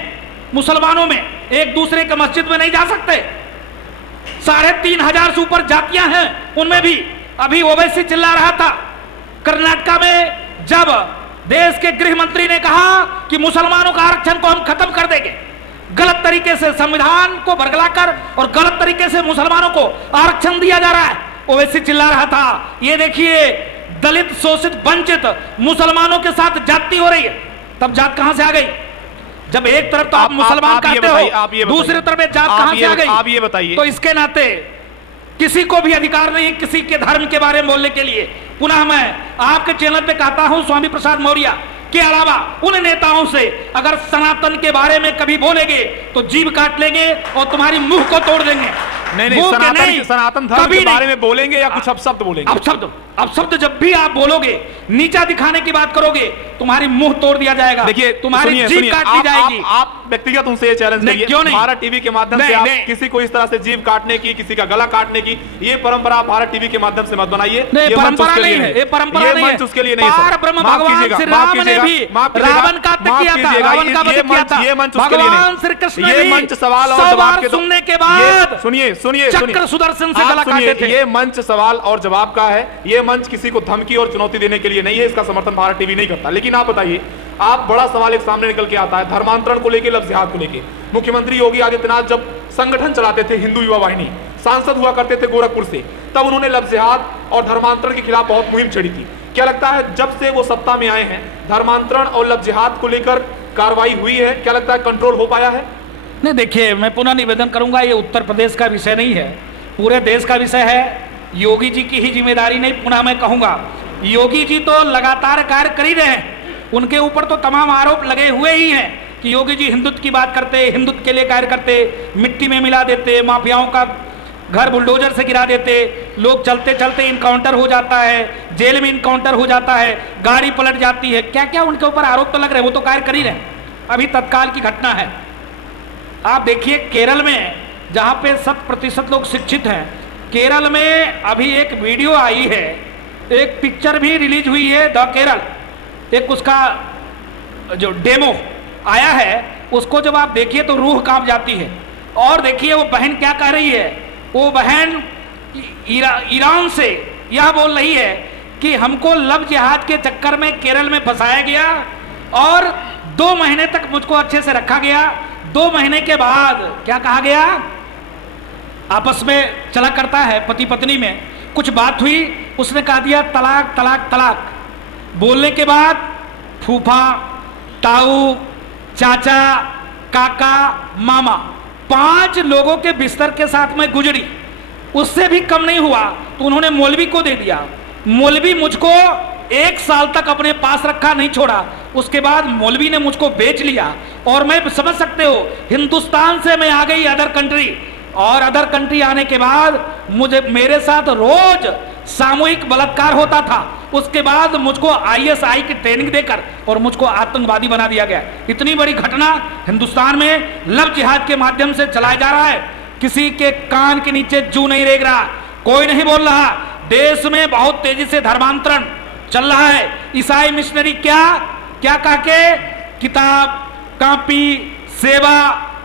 मुसलमानों में, एक दूसरे के मस्जिद में नहीं जा सकते। 3,500 से ऊपर जातियां हैं, उनमें भी अभी ओवैसी चिल्ला रहा था कर्नाटका में, जब देश के गृह मंत्री ने कहा कि मुसलमानों का आरक्षण को हम खत्म कर देंगे, गलत तरीके से संविधान को बरगलाकर और गलत तरीके से मुसलमानों को आरक्षण दिया जा रहा है। ओवैसी चिल्ला रहा था, ये देखिए दलित, शोषित, वंचित मुसलमानों के साथ जाति हो रही है। तब जात कहां से आ गई? जब एक तरफ तो आप मुसलमान कहते हो, दूसरी तरफ जात कहां से आ गई? आप ये बताइए। तो इसके नाते किसी को भी अधिकार नहीं किसी के धर्म के बारे में बोलने के लिए। पुनः मैं आपके चैनल पे कहता हूं, स्वामी प्रसाद मौर्य के अलावा उन नेताओं से अगर सनातन के बारे में कभी बोलेंगे तो जीभ काट लेंगे और तुम्हारी मुंह को तोड़ देंगे। नहीं, सनातन धर्म के बारे में बोलेंगे या कुछ अपशब्द बोलेंगे? अपशब्द जब भी आप बोलोगे, नीचा दिखाने की बात करोगे, तुम्हारी मुंह तोड़ दिया जाएगा। देखिए, तुम्हारी जीभ काट ली जाएगी। आप व्यक्तिगत उनसे ये चैलेंज करिए, भारत टीवी के माध्यम से आप किसी को इस तरह से जीभ काटने की, किसी का गला काटने की ये परंपरा भारत टीवी के माध्यम से मत बनाइए। ये परंपरा नहीं है, ये परंपरा नहीं है। उसके लिए नहीं, ब्रह्म भगवान श्री राम ने भी रावण का वध किया था, रावण का वध किया था। ये मंच उसके लिए नहीं। भगवान श्री कृष्ण ये भी मंच सवाल और जवाब के सुनने के बाद सुनिए चक्र सुदर्शन से गला काटे थे। ये मंच सवाल और जवाब का है, ये मंच किसी को धमकी और चुनौती देने के लिए नहीं है। इसका समर्थन भारत टीवी नहीं करता। लेकिन आप बताइए, आप बड़ा सवाल एक सामने निकल के आता है धर्मांतरण को लेकर, लफ्ज़ जिहाद को लेकर। मुख्यमंत्री योगी आदित्यनाथ जब संगठन चलाते थे हिंदू युवा वाहिनी, सांसद हुआ करते थे गोरखपुर से, तब उन्होंने लफ्ज़ जिहाद और धर्मांतरण के खिलाफ बहुत मुहिम छेड़ी थी। क्या लगता है जब से वो सत्ता में आए हैं धर्मांतरण और लफ्ज़ जिहाद को लेकर कार्रवाई हुई है? क्या लगता है कंट्रोल हो पाया है? नहीं, देखिए, मैं पुनः निवेदन करूंगा, ये उत्तर प्रदेश का विषय नहीं है, पूरे देश का विषय है। योगी जी की ही जिम्मेदारी नहीं, पुनः मैं कहूंगा, योगी जी तो लगातार कार्य कर ही रहे हैं, उनके ऊपर तो तमाम आरोप लगे हुए ही हैं कि योगी जी हिंदुत्व की बात करते, हिंदुत्व के लिए कार्य करते, मिट्टी में मिला देते, माफियाओं का घर बुलडोजर से गिरा देते, लोग चलते चलते इनकाउंटर हो जाता है, जेल में इनकाउंटर हो जाता है, गाड़ी पलट जाती है, क्या क्या उनके ऊपर आरोप तो लग रहे हैं, वो तो कार्य कर ही रहे हैं। अभी तत्काल की घटना है, आप देखिए केरल में, जहां पे 100% लोग शिक्षित हैं, केरल में अभी एक वीडियो आई है, एक पिक्चर भी रिलीज हुई है, द केरल, एक उसका जो डेमो आया है, उसको जब आप देखिए तो रूह कांप जाती है। और देखिए वो बहन क्या कह रही है, वो बहन ईरान से यह बोल रही है कि हमको लव जिहाद के चक्कर में केरल में फंसाया गया और 2 महीने तक मुझको अच्छे से रखा गया, 2 महीने के बाद क्या कहा गया, आपस में चला करता है पति पत्नी में कुछ बात हुई, उसने कहा दिया तलाक तलाक तलाक। बोलने के बाद फूफा, ताऊ, चाचा, काका, मामा, 5 लोगों के बिस्तर के साथ में गुजरी, उससे भी कम नहीं हुआ तो उन्होंने मौलवी को दे दिया। मौलवी मुझको 1 साल तक अपने पास रखा, नहीं छोड़ा, उसके बाद मौलवी ने मुझको बेच लिया। और मैं समझ सकते हो, हिंदुस्तान से मैं आ गई अदर कंट्री, और अदर कंट्री आने के बाद मेरे साथ रोज सामूहिक बलात्कार होता था, उसके बाद मुझको ISI की ट्रेनिंग देकर और मुझको आतंकवादी बना दिया गया। इतनी बड़ी घटना हिंदुस्तान में लव जिहाद के माध्यम से चलाया जा रहा है, किसी के कान के नीचे जू नहीं रेंग रहा, कोई नहीं बोल रहा। देश में बहुत तेजी से धर्मांतरण चल रहा है। ईसाई मिशनरी क्या क्या कह के किताब, कॉपी, सेवा,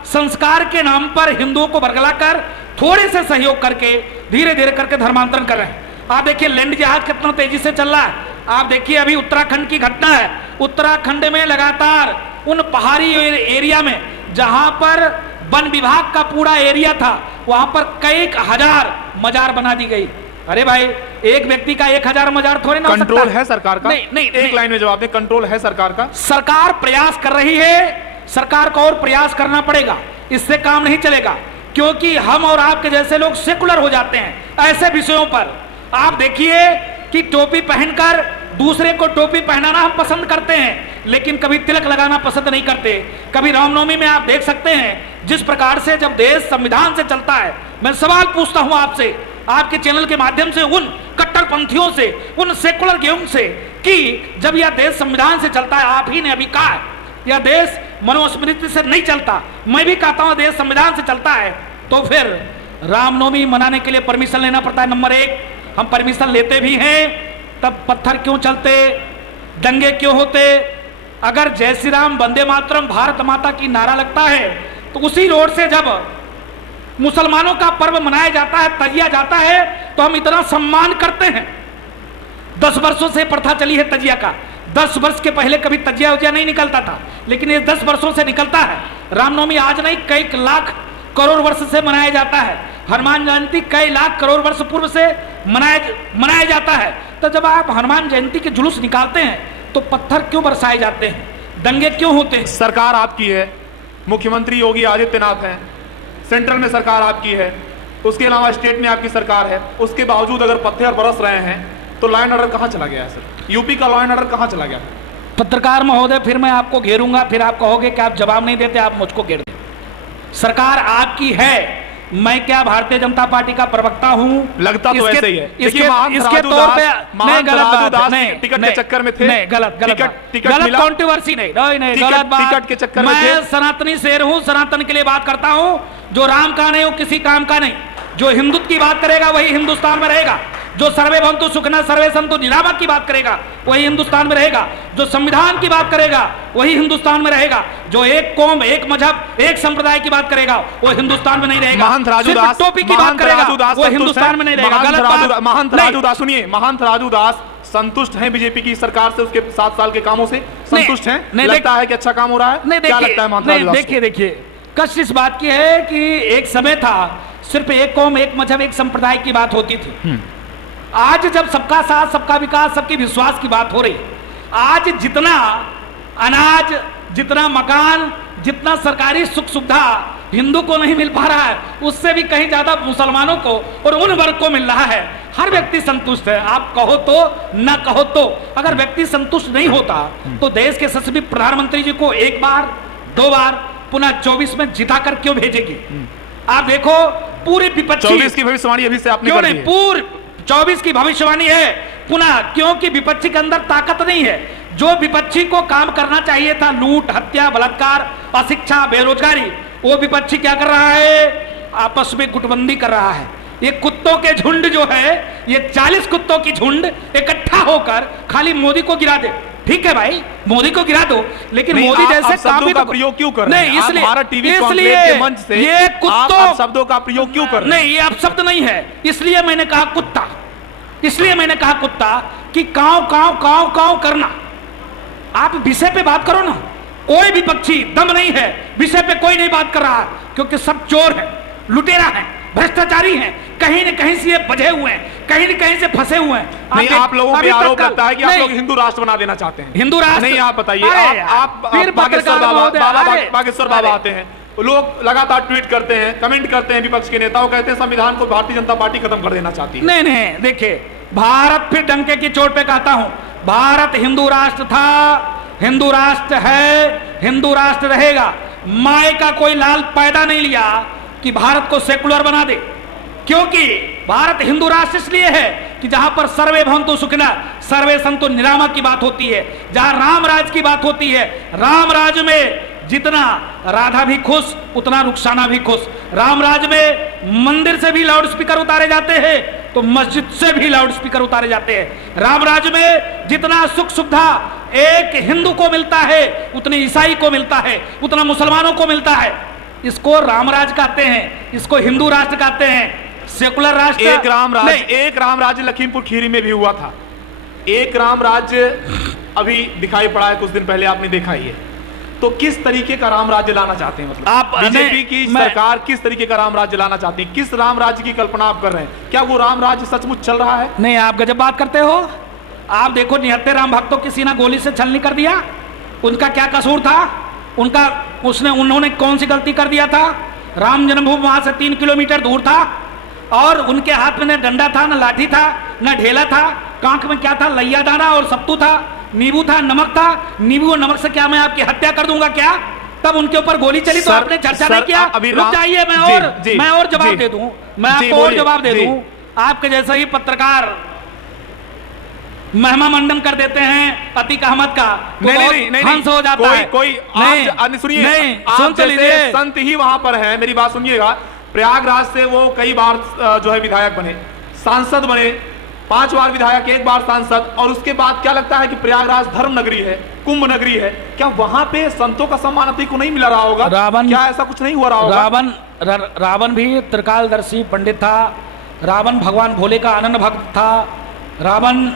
संस्कार के नाम पर हिंदुओं को बरगलाकर थोड़े से सहयोग करके धीरे धीरे करके धर्मांतरण कर रहे हैं। आप देखिए लैंड जहाज कितना तेजी से चल रहा है। आप देखिए अभी उत्तराखंड की घटना है, उत्तराखंड में लगातार उन पहाड़ी एरिया में जहां पर वन विभाग का पूरा एरिया था, वहां पर कई हजार मजार बना दी गई। अरे भाई, एक व्यक्ति का 1000 मजार थोड़े ना कंट्रोल है सरकार का? नहीं, एक लाइन में जवाब दें, कंट्रोल है सरकार का? सरकार प्रयास कर रही है, सरकार को और प्रयास करना पड़ेगा, इससे काम नहीं चलेगा, क्योंकि हम और आपके जैसे लोग सेकुलर हो जाते हैं ऐसे विषयों पर। आप देखिए कि टोपी पहनकर दूसरे को टोपी पहनाना हम पसंद करते हैं, लेकिन कभी तिलक लगाना पसंद नहीं करते। कभी रामनवमी में आप देख सकते हैं जिस प्रकार से जब देश संविधान से चलता है, मैं सवाल पूछता हूं आपसे, आपके चैनल के माध्यम से, उन कट्टरपंथियों से, उन सेकुलर गेहूं से, कि जब यह देश संविधान से चलता है, आप ही ने अभी कहा है यह देश मनुस्मृति से नहीं चलता, मैं भी कहता हूं देश संविधान से चलता है, तो फिर रामनवमी मनाने के लिए परमिशन लेना पड़ता है। नंबर 1, हम परमिशन लेते भी हैं, तब पत्थर क्यों चलते, दंगे क्यों होते? अगर जय श्री राम, वंदे मातरम, भारत माता की नारा लगता है, तो उसी रोड से जब मुसलमानों का पर्व मनाया जाता है, तजिया जाता है, तो हम इतना सम्मान करते हैं। 10 वर्षों से प्रथा चली है तजिया का, 10 वर्ष के पहले कभी तजिया उजिया नहीं निकलता था, लेकिन ये 10 वर्षों से निकलता है। रामनवमी आज नहीं, कई लाख करोड़ वर्ष से मनाया जाता है। हनुमान जयंती कई लाख करोड़ वर्ष पूर्व से मनाया जाता है। तो जब आप हनुमान जयंती के जुलूस निकालते हैं, तो पत्थर क्यों बरसाए जाते हैं, दंगे क्यों होते हैं? सरकार आपकी है, मुख्यमंत्री योगी आदित्यनाथ हैं, सेंट्रल में सरकार आपकी है, उसके अलावा स्टेट में आपकी सरकार है, उसके बावजूद अगर पत्थर बरस रहे हैं, तो लॉ एंड ऑर्डर कहां चला गया है सर? यूपी का लॉ एंड ऑर्डर कहां चला गया? पत्रकार महोदय, फिर मैं आपको घेरूंगा, फिर आप कहोगे कि आप जवाब नहीं देते, आप मुझको घेर दें। सरकार आपकी है, मैं क्या भारतीय जनता पार्टी का प्रवक्ता हूं? लगता तो ऐसे ही है। इसके तौर पे नहीं, गलत बात नहीं, टिकट के चक्कर में थे, नहीं, गलत कंट्रोवर्सी नहीं, गलत बात। टिकट के चक्कर में मैं सनातनी शेर हूं, सनातन के लिए बात करता हूं। जो राम का नहीं वो किसी काम का नहीं, जो हिंदुत्व की बात करेगा वही हिंदुस्तान में रहेगा, जो सर्वे भवन्तु सुखिनः सर्वे सन्तु निरामय की बात करेगा वही हिंदुस्तान में रहेगा, जो संविधान की बात करेगा वही हिंदुस्तान में रहेगा, जो एक कौम, एक मजहब, एक संप्रदाय की बात करेगा वो हिंदुस्तान में नहीं रहेगा। महंत राजू दास टोपी की बात करेगा वो हिंदुस्तान में नहीं रहेगा। महंत राजू दास, सुनिए, महंत राजू दास संतुष्ट हैं बीजेपी की सरकार से, उसके 7 साल के कामों से संतुष्ट हैं? लगता है कि अच्छा काम हो रहा है? क्या लगता है महंत राजू दास? देखिए, कष्ट इस बात की है कि एक समय था सिर्फ एक कौम, एक मजहब, एक संप्रदाय की बात होती थी। आज जब सबका साथ, सबका विकास, सबकी विश्वास की बात हो रही, आज जितना अनाज, जितना मकान, जितना सरकारी सुख सुविधा हिंदू को नहीं मिल पा रहा है, उससे भी कहीं ज्यादा मुसलमानों को और उन वर्ग को मिल रहा है। हर व्यक्ति संतुष्ट है, आप कहो तो ना कहो तो। अगर व्यक्ति संतुष्ट नहीं होता तो देश के यशस्वी प्रधानमंत्री जी को एक बार, दो बार, पुनः 24 में जिता कर क्यों भेजेगी? आप देखो पूरी विपक्षी 24 की भविष्यवाणी अभी से आपने क्यों कर दी नहीं, है। पूरी 24 की भविष्यवाणी है पुनः, क्योंकि विपक्षी के अंदर ताकत नहीं है। जो विपक्षी को काम करना चाहिए था, लूट, हत्या, बलात्कार, अशिक्षा, बेरोजगारी, वो विपक्षी क्या कर रहा है? आपस में गुटबंदी कर रहा है। ये कुत्तों के झुंड जो है, ये 40 कुत्तों की झुंड इकट्ठा होकर खाली मोदी को गिरा दे। ठीक है भाई, मोदी को गिरा दो, लेकिन मोदी जैसे शब्दों का प्रयोग क्यों कर रहे हैं? नहीं, इसलिए भारत टीवी इसलिए के मंच से ये कुत्तों आप शब्दों का प्रयोग क्यों कर रहे हैं? नहीं, ये अपशब्द नहीं है, इसलिए मैंने कहा कुत्ता, इसलिए मैंने कहा कुत्ता कि काव काव काव काव करना। आप विषय पे बात करो ना। कोई विपक्षी दम नहीं है, विषय पे कोई नहीं बात कर रहा, क्योंकि सब चोर है, लुटेरा है, भ्रष्टाचारी हैं, कहीं न कहीं से ये बजे हुए हैं, कहीं न कहीं से फंसे हुए हैं। नहीं, आप लोगों पे आरोप लगता है कि आप लोग हिंदू राष्ट्र बना देना चाहते हैं। हिंदू राष्ट्र नहीं, आप बताइए, आप बागेश्वर बाबा आते हैं, लोग लगातार ट्वीट करते हैं, कमेंट करते हैं, विपक्ष के नेताओं कहते हैं संविधान को भारतीय जनता पार्टी खत्म कर देना चाहती है। नहीं नहीं, देखिए, भारत फिर डंके की चोट पे कहता हूं, भारत हिंदू राष्ट्र था, हिंदू राष्ट्र है, हिंदू राष्ट्र रहेगा। माय का कोई लाल पैदा नहीं लिया कि भारत को सेकुलर बना दे, क्योंकि भारत हिंदू राष्ट्र इसलिए है कि जहां पर सर्वे भवन्तु सुखिनः सर्वे सन्तु निरामया की बात होती है, जहां राम राज की बात होती है, राम राज में जितना राधा भी खुश उतना रुखसाना भी खुश। राम राज में मंदिर से भी लाउड स्पीकर उतारे जाते हैं तो मस्जिद से भी लाउड स्पीकर उतारे जाते हैं। राम राज में जितना सुख सुविधा एक हिंदू को मिलता है उतने ईसाई को मिलता है, उतना मुसलमानों को मिलता है। इसको रामराज कहते हैं, इसको हिंदू राष्ट्र कहते हैं, सेकुलर राष्ट्र। एक राम राज्य लखीमपुर खीरी में भी हुआ था, एक राम राज्य अभी दिखाई पड़ा है, कुछ दिन पहले आपने देखा ही है। तो किस तरीके का राम राज्य लाना चाहते हैं? मतलब आप बीजेपी की सरकार किस तरीके का राम राज्य लाना चाहती है? किस राम राज्य की कल्पना आप कर रहे हैं? क्या वो राम राज्य सचमुच चल रहा है? नहीं, आप गजब बात करते हो। आप देखो, 79 राम भक्तों की सीना गोली से छलनी कर दिया, उनका क्या कसूर था? उन्होंने कौन सी गलती कर दिया था? राम जन्मभूमि वहां से 3 किलोमीटर दूर था और उनके हाथ में न डंडा था, न लाठी था, न ढेला था, कांख में क्या था? लैया दाना और सत्तू था, नींबू था, नमक था। नींबू और नमक से क्या मैं आपकी हत्या कर दूंगा क्या? तब उनके ऊपर गोली चली तो आपने चर्चा नहीं किया। रुक जाइए, मैं और जवाब दे दूं, मैं आपको और जवाब दे दूं। आपके जैसा ही पत्रकार महिमा मंडन कर देते हैं अतीक अहमद का, नहीं, हंस हो जाता है। सुनिए, आप जैसे संत ही वहां पर है, मेरी बात सुनिएगा। प्रयागराज से वो कई बार जो है विधायक बने, सांसद बने, 5 बार विधायक, 1 बार सांसद, और उसके बाद क्या लगता है कि प्रयागराज धर्म नगरी है, कुंभ नगरी है, क्या वहां पे संतों का सम्मान अतीक को नहीं मिला रहा होगा? क्या ऐसा कुछ नहीं हुआ रहा होगा? रावण भी त्रिकालदर्शी पंडित था, रावण भगवान भोले का अनन्य भक्त था। रावण,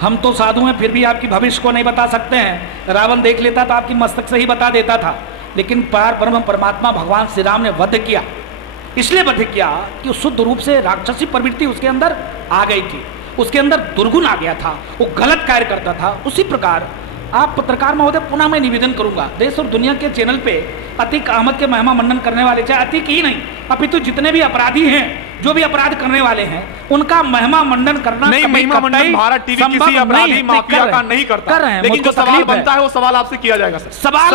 हम तो साधु हैं फिर भी आपकी भविष्य को नहीं बता सकते हैं। रावण देख लेता तो आपकी मस्तक से ही बता देता था, लेकिन परम परमात्मा भगवान श्री राम ने वध किया, इसलिए वध किया कि शुद्ध रूप से राक्षसी प्रवृत्ति उसके अंदर आ गई थी, उसके अंदर दुर्गुण आ गया था, वो गलत कार्य करता था। उसी प्रकार आप पत्रकार महोदय, पुनः मैं निवेदन करूंगा, देश और दुनिया के चैनल पे अतीक अहमद के महिमा मंडन करने वाले, चाहे अतीक ही नहीं अपितु जितने भी अपराधी हैं, जो भी अपराध करने वाले हैं, उनका महिमा मंडन करना नहीं। महिमा मंडन भारत टीवी किसी अपराधी माफिया का नहीं करता, लेकिन जो सवाल बनता है वो सवाल आपसे किया जाएगा। सवाल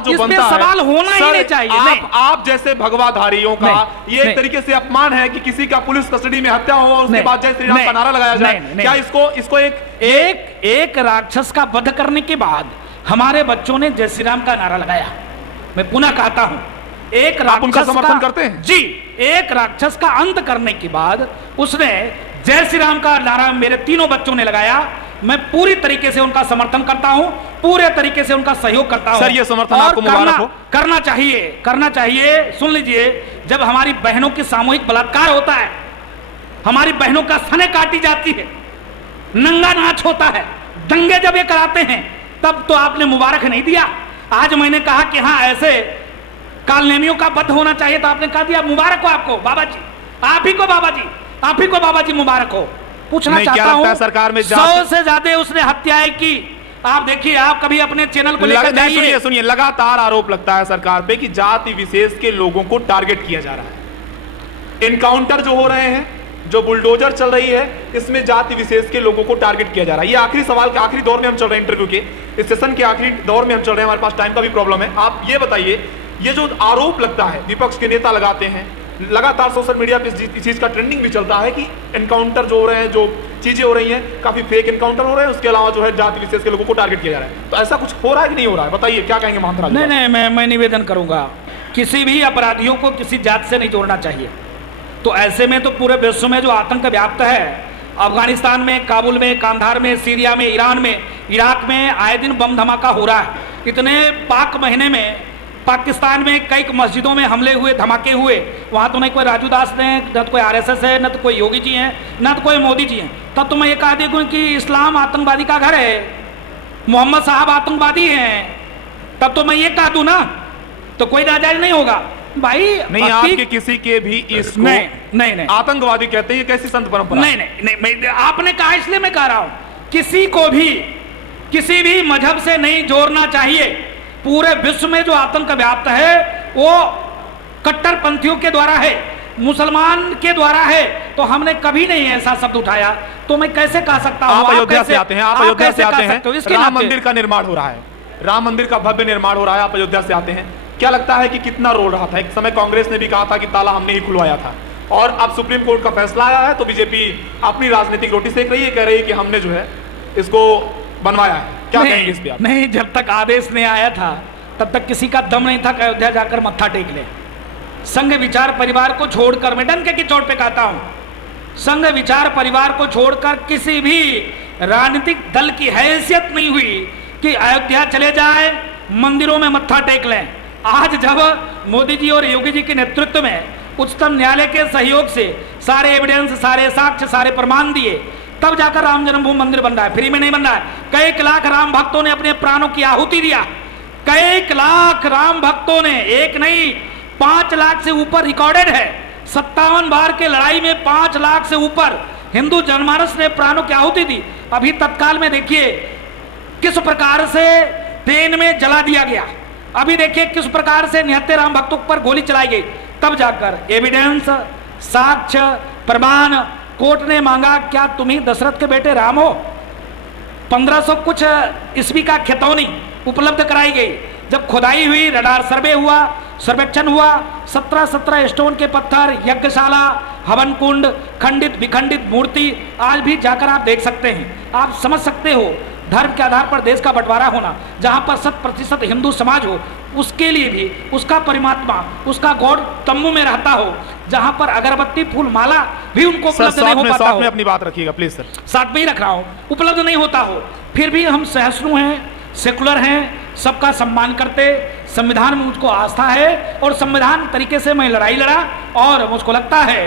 जो बनता है, सवाल होना ही नहीं चाहिए। आप जैसे भगवाधारियों का ये एक तरीके से अपमान है कि किसी का पुलिस कस्टडी में हत्या हो और उसके बाद जय श्री राम का नारा लगाया जाए। क्या इसको एक राक्षस का वध करने के बाद हमारे बच्चों ने जय श्री राम का नारा लगाया? मैं पुनः कहता हूं, एक राक्षस उनका समर्थन करते हैं जी, एक राक्षस का अंत करने के बाद उसने जय श्री राम का नारा मेरे तीनों बच्चों ने लगाया। मैं पूरी तरीके से उनका समर्थन करता हूं, पूरे तरीके से उनका सहयोग करता हूं। सर, ये समर्थन आपको मुबारक हो। करना चाहिए। सुन लीजिए, जब हमारी बहनों की सामूहिक बलात्कार होता है, हमारी बहनों का सने काटी जाती है, नंगा नाच होता है, दंगे जब ये कराते हैं, तब तो आपने मुबारक नहीं दिया। आज मैंने कहा कि हाँ, ऐसे कालनेमियों का वध होना चाहिए, तो आपने कहा दिया मुबारक हो आपको बाबा जी, आप ही को बाबा जी मुबारक हो। पूछना चाहता हूं, सरकार में 100 से ज्यादा उसने हत्याएं की, आप देखिए, आप कभी अपने चैनल को लेकर जाइए। सुनिए सुनिए, लगातार आरोप लगता है सरकार पे कि जाति विशेष के लोगों को टारगेट किया जा रहा है। इनकाउंटर जो हो रहे हैं, जो बुलडोजर चल रही है, इसमें जाति विशेष के लोगों को टारगेट किया जा रहा है। ये आखिरी सवाल के आखिरी दौर में हम चल रहे हैं, इंटरव्यू के इस सेशन के आखिरी दौर में हम चल रहे हैं, हमारे पास टाइम का भी प्रॉब्लम है। आप ये बताइए, ये जो आरोप लगता है विपक्ष के नेता लगाते हैं, लगातार सोशल मीडिया पे इस चीज का ट्रेंडिंग भी चलता है कि एनकाउंटर जो हो रहे हैं, जो चीजें हो रही हैं, काफी फेक एनकाउंटर हो रहे हैं, उसके अलावा जो है जाति विशेष के लोगों को टारगेट किया जा रहा है। तो ऐसा कुछ हो रहा है कि नहीं हो रहा है? बताइए, क्या कहेंगे महंत राजू? नहीं, मैं निवेदन करूंगा, किसी भी अपराधियों को किसी जात से नहीं जोड़ना चाहिए। तो ऐसे में तो पूरे विश्व में जो आतंक व्याप्त है, अफगानिस्तान में, काबुल में, कांधार में, सीरिया में, ईरान में, इराक में आए दिन बम धमाका हो रहा है। इतने पाक महीने में पाकिस्तान में कई मस्जिदों में हमले हुए, धमाके हुए। वहाँ तो नहीं कोई राजू दास ने, न तो कोई आरएसएस है, न तो कोई योगी जी हैं, न तो कोई मोदी जी हैं। तब तो मैं ये कह दूँ कि इस्लाम आतंकवादी का घर है, मोहम्मद साहब आतंकवादी हैं, तब तो मैं ये कह दूँ ना, तो कोई नाजायज नहीं होगा भाई। नहीं, आपके किसी के भी इसको नहीं आतंकवादी कहते हैं, ये कैसी संत परंपरा? नहीं, आपने कहा इसलिए मैं कह रहा हूं, किसी को भी किसी भी मजहब से नहीं जोड़ना चाहिए। पूरे विश्व में जो आतंक व्याप्त है वो कट्टरपंथियों के द्वारा है, मुसलमान के द्वारा है। तो हमने कभी नहीं ऐसा शब्द उठाया, तो मैं कैसे कह सकता हूं? आप अयोध्या से आते हैं, आप अयोध्या से आते हैं, राम मंदिर का निर्माण हो रहा है, राम मंदिर का भव्य निर्माण हो रहा है, आप अयोध्या से आते हैं। क्या लगता है कि कितना रोल रहा था? एक समय कांग्रेस ने भी कहा था कि ताला हमने ही खुलवाया था, और अब सुप्रीम कोर्ट का फैसला आया है तो बीजेपी अपनी राजनीतिक रोटी सेक रही है, कह रही है कि हमने जो है इसको बनवाया है। क्या कहेंगे इस पे आप? नहीं, जब तक आदेश नहीं आया था तब तक किसी का दम नहीं था कि अयोध्या जाकर मत्था टेक ले। संघ विचार परिवार को छोड़कर, मैं डंके की चोट पे कहता हूं, संघ विचार परिवार को छोड़कर किसी भी राजनीतिक दल की हैसियत नहीं हुई कि अयोध्या चले जाए, मंदिरों में मत्था टेक लें। आज जब मोदी जी और योगी जी के नेतृत्व में उच्चतम न्यायालय के सहयोग से सारे एविडेंस, सारे साक्ष्य, सारे प्रमाण दिए, तब जाकर राम जन्मभूमि मंदिर बन रहा है। फ्री में नहीं बन रहा है। कई लाख राम भक्तों ने अपने प्राणों की आहुति दिया। कई लाख राम भक्तों ने, एक नहीं 5 लाख से ऊपर रिकॉर्डेड है। 57 बार के लड़ाई में 5 लाख से ऊपर हिंदू जनमानस ने प्राणों की आहुति दी। अभी तत्काल में देखिए किस प्रकार से ट्रेन में जला दिया गया। अभी देखिए किस प्रकार से निहत्थे राम भक्तों पर गोली चलाई गई। तब जाकर एविडेंस, साक्ष्य, प्रमाण कोर्ट ने मांगा, क्या तुम ही दशरथ के बेटे राम हो? 1500 कुछ ईस्वी का खितौनी उपलब्ध कराई गई। जब खुदाई हुई, रडार सर्वे हुआ, सर्वेक्षण हुआ, 17 स्टोन के पत्थर, यज्ञशाला, हवन कुंड, खंडित विखंडित मूर्ति, आज भी जाकर आप देख सकते हैं। आप समझ सकते हो धर्म के आधार पर देश का बंटवारा होना, जहां पर 100% हिंदू समाज हो, उसके लिए भी उसका परमात्मा, उसका गॉड तंबू में रहता हो, जहां पर अगरबत्ती, फूल, माला भी उनको उपलब्ध नहीं हो पाता हो। अपनी बात रखिएगा प्लीज सर। साथ में ही रख रहा हूं, उपलब्ध नहीं होता हो, फिर भी हम सहिष्णु हैं, सेकुलर हैं, सबका सम्मान करते, संविधान में मुझको आस्था है और संविधान तरीके से मैं लड़ाई लड़ा। और मुझको लगता है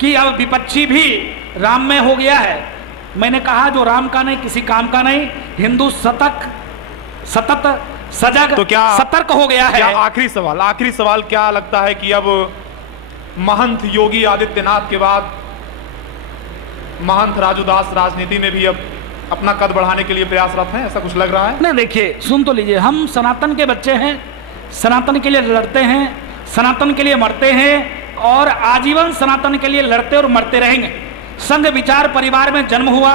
कि अब विपक्षी भी राम में हो गया है। मैंने कहा जो राम का नहीं, किसी काम का नहीं, हिंदू सतत सजग, तो क्या सतर्क हो गया है। आखिरी सवाल, क्या लगता है कि अब महंत योगी आदित्यनाथ के बाद महंत राजू दास राजनीति में भी अब अपना कद बढ़ाने के लिए प्रयासरत हैं, ऐसा कुछ लग रहा है? नहीं, देखिए सुन तो लीजिए, हम सनातन के बच्चे हैं, सनातन के लिए लड़ते हैं, सनातन के लिए मरते हैं और आजीवन सनातन के लिए लड़ते और मरते रहेंगे। संघ विचार परिवार में जन्म हुआ।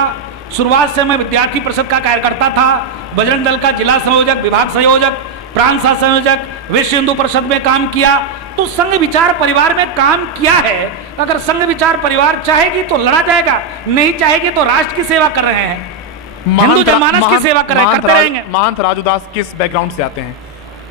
शुरुआत से मैं विद्यार्थी परिषद का कार्यकर्ता था, बजरंग दल का जिला संयोजक, विभाग संयोजक, प्रांत सह संयोजक, विश्व हिंदू परिषद में काम किया। तो संघ विचार परिवार में काम किया है। अगर संघ विचार परिवार चाहेगी तो लड़ा जाएगा, नहीं चाहेगी तो राष्ट्र की सेवा कर रहे हैं, हिंदू जनमानस की सेवा कर रहे हैं, करते रहेंगे। महंत राजू दास किस बैकग्राउंड से आते हैं?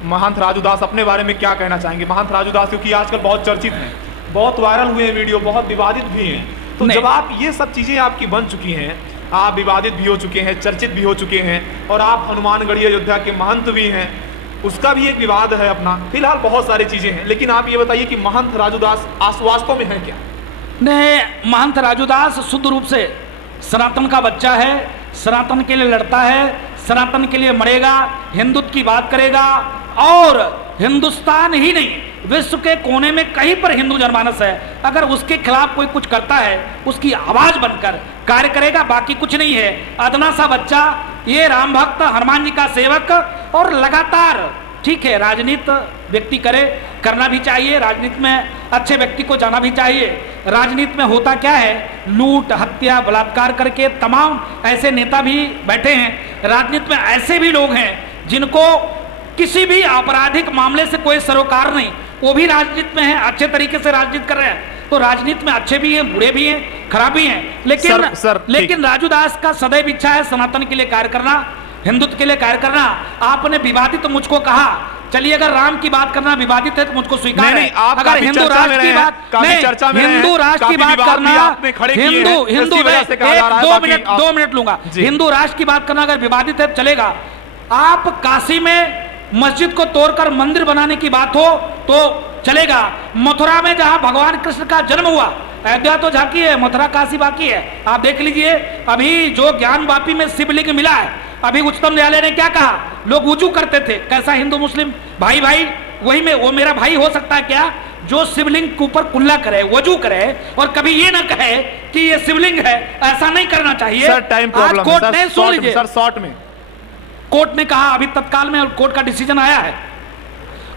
महंत राजू दास अपने बारे में क्या कहना चाहेंगे? महंत राजू दास क्योंकि आजकल बहुत चर्चित हैं, बहुत वायरल हुए हैं वीडियो, बहुत विवादित भी हैं। तो जब आप ये सब चीजें आपकी बन चुकी हैं, आप विवादित भी हो चुके हैं, चर्चित भी हो चुके हैं, और आप हनुमानगढ़ी अयोध्या के महंत भी हैं, उसका भी एक विवाद है अपना, फिलहाल बहुत सारी चीजें हैं, लेकिन आप ये बताइए कि महंत राजू दास वास्तव में है क्या? नहीं, महंत राजू दास शुद्ध रूप से सनातन का बच्चा है, सनातन के लिए लड़ता है, सनातन के लिए मरेगा, हिंदुत्व की बात करेगा, और हिंदुस्तान ही नहीं विश्व के कोने में कहीं पर हिंदू जनमानस है, अगर उसके खिलाफ कोई कुछ करता है उसकी आवाज बनकर कार्य करेगा, बाकी कुछ नहीं है। अदना सा बच्चा ये राम भक्त, हनुमान जी का सेवक, और लगातार ठीक है राजनीति व्यक्ति करे, करना भी चाहिए, राजनीति में अच्छे व्यक्ति को जाना भी चाहिए। राजनीति में होता क्या है, लूट, हत्या, बलात्कार करके तमाम ऐसे नेता भी बैठे हैं। राजनीति में ऐसे भी लोग हैं जिनको किसी भी आपराधिक मामले से कोई सरोकार नहीं, वो भी राजनीति में है, अच्छे तरीके से राजनीति कर रहे हैं। तो राजनीति में अच्छे भी हैं, बुरे भी हैं, खराब भी हैं, लेकिन राजू दास का सदैव इच्छा है सनातन के लिए कार्य करना, हिंदुत्व के लिए कार्य करना। आपने विवादित तो मुझको कहा, चलिए अगर राम की बात करना विवादित है तो मुझको स्वीकार है। अगर हिंदू राष्ट्र की बात, हिंदू राष्ट्र की बात करना, हिंदू 2 मिनट लूंगा, हिंदू राष्ट्र की बात करना अगर विवादित है चलेगा। आप काशी में मस्जिद को तोड़कर मंदिर बनाने की बात हो तो चलेगा। मथुरा में जहां भगवान कृष्ण का जन्म हुआ, अयोध्या तो झांकी है, मथुरा काशी बाकी है। आप देख लीजिए, अभी जो ज्ञान वापी में शिवलिंग मिला है, अभी उच्चतम न्यायालय ने क्या कहा, लोग वुजू करते थे, कैसा हिंदू मुस्लिम भाई भाई, वही में वो मेरा भाई हो सकता है क्या, जो शिवलिंग के ऊपर कुल्ला करे, वजू करे, और कभी ये ना कहे कि ये शिवलिंग है। ऐसा नहीं करना चाहिए। सर टाइम प्रॉब्लम कोर्ट ने, सुन लीजिए सर, शॉर्ट में कोर्ट ने कहा, अभी तत्काल में कोर्ट का डिसीजन आया है,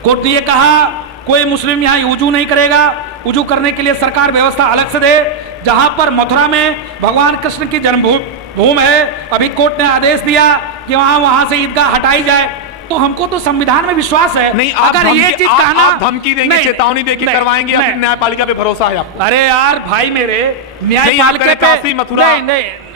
कोर्ट ने ये कहा कोई मुस्लिम यहाँ वुजू नहीं करेगा, वुजू करने के लिए सरकार व्यवस्था अलग से दे। जहां पर मथुरा में भगवान कृष्ण की जन्मभूमि है, अभी कोर्ट ने आदेश दिया कि वहां से ईदगाह हटाई जाए। तो हमको तो संविधान में विश्वास है। नहीं, अगर ये चीज कहना, आप धमकी देंगे, चेतावनी देके करवाएंगे, या फिर न्यायपालिका पे भरोसा है आपको? अरे यार भाई मेरे, न्यायपालिका पे मथुरा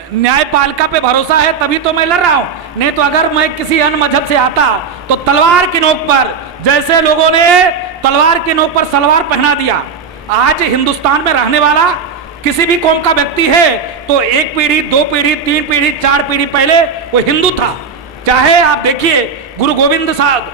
न्यायपालिका पे भरोसा है तभी तो मैं लड़ रहा हूं। नहीं तो अगर मैं किसी अन्य मजहब से आता तो तलवार की नोक पर, जैसे लोगों ने तलवार की नोक पर सलवार पहना दिया। आज हिंदुस्तान में रहने वाला किसी भी कौम का व्यक्ति है तो 1 पीढ़ी, 2 पीढ़ी, 3 पीढ़ी, 4 पीढ़ी पहले वो हिंदू था। चाहे आप देखिए गुरु गोविंद साहब,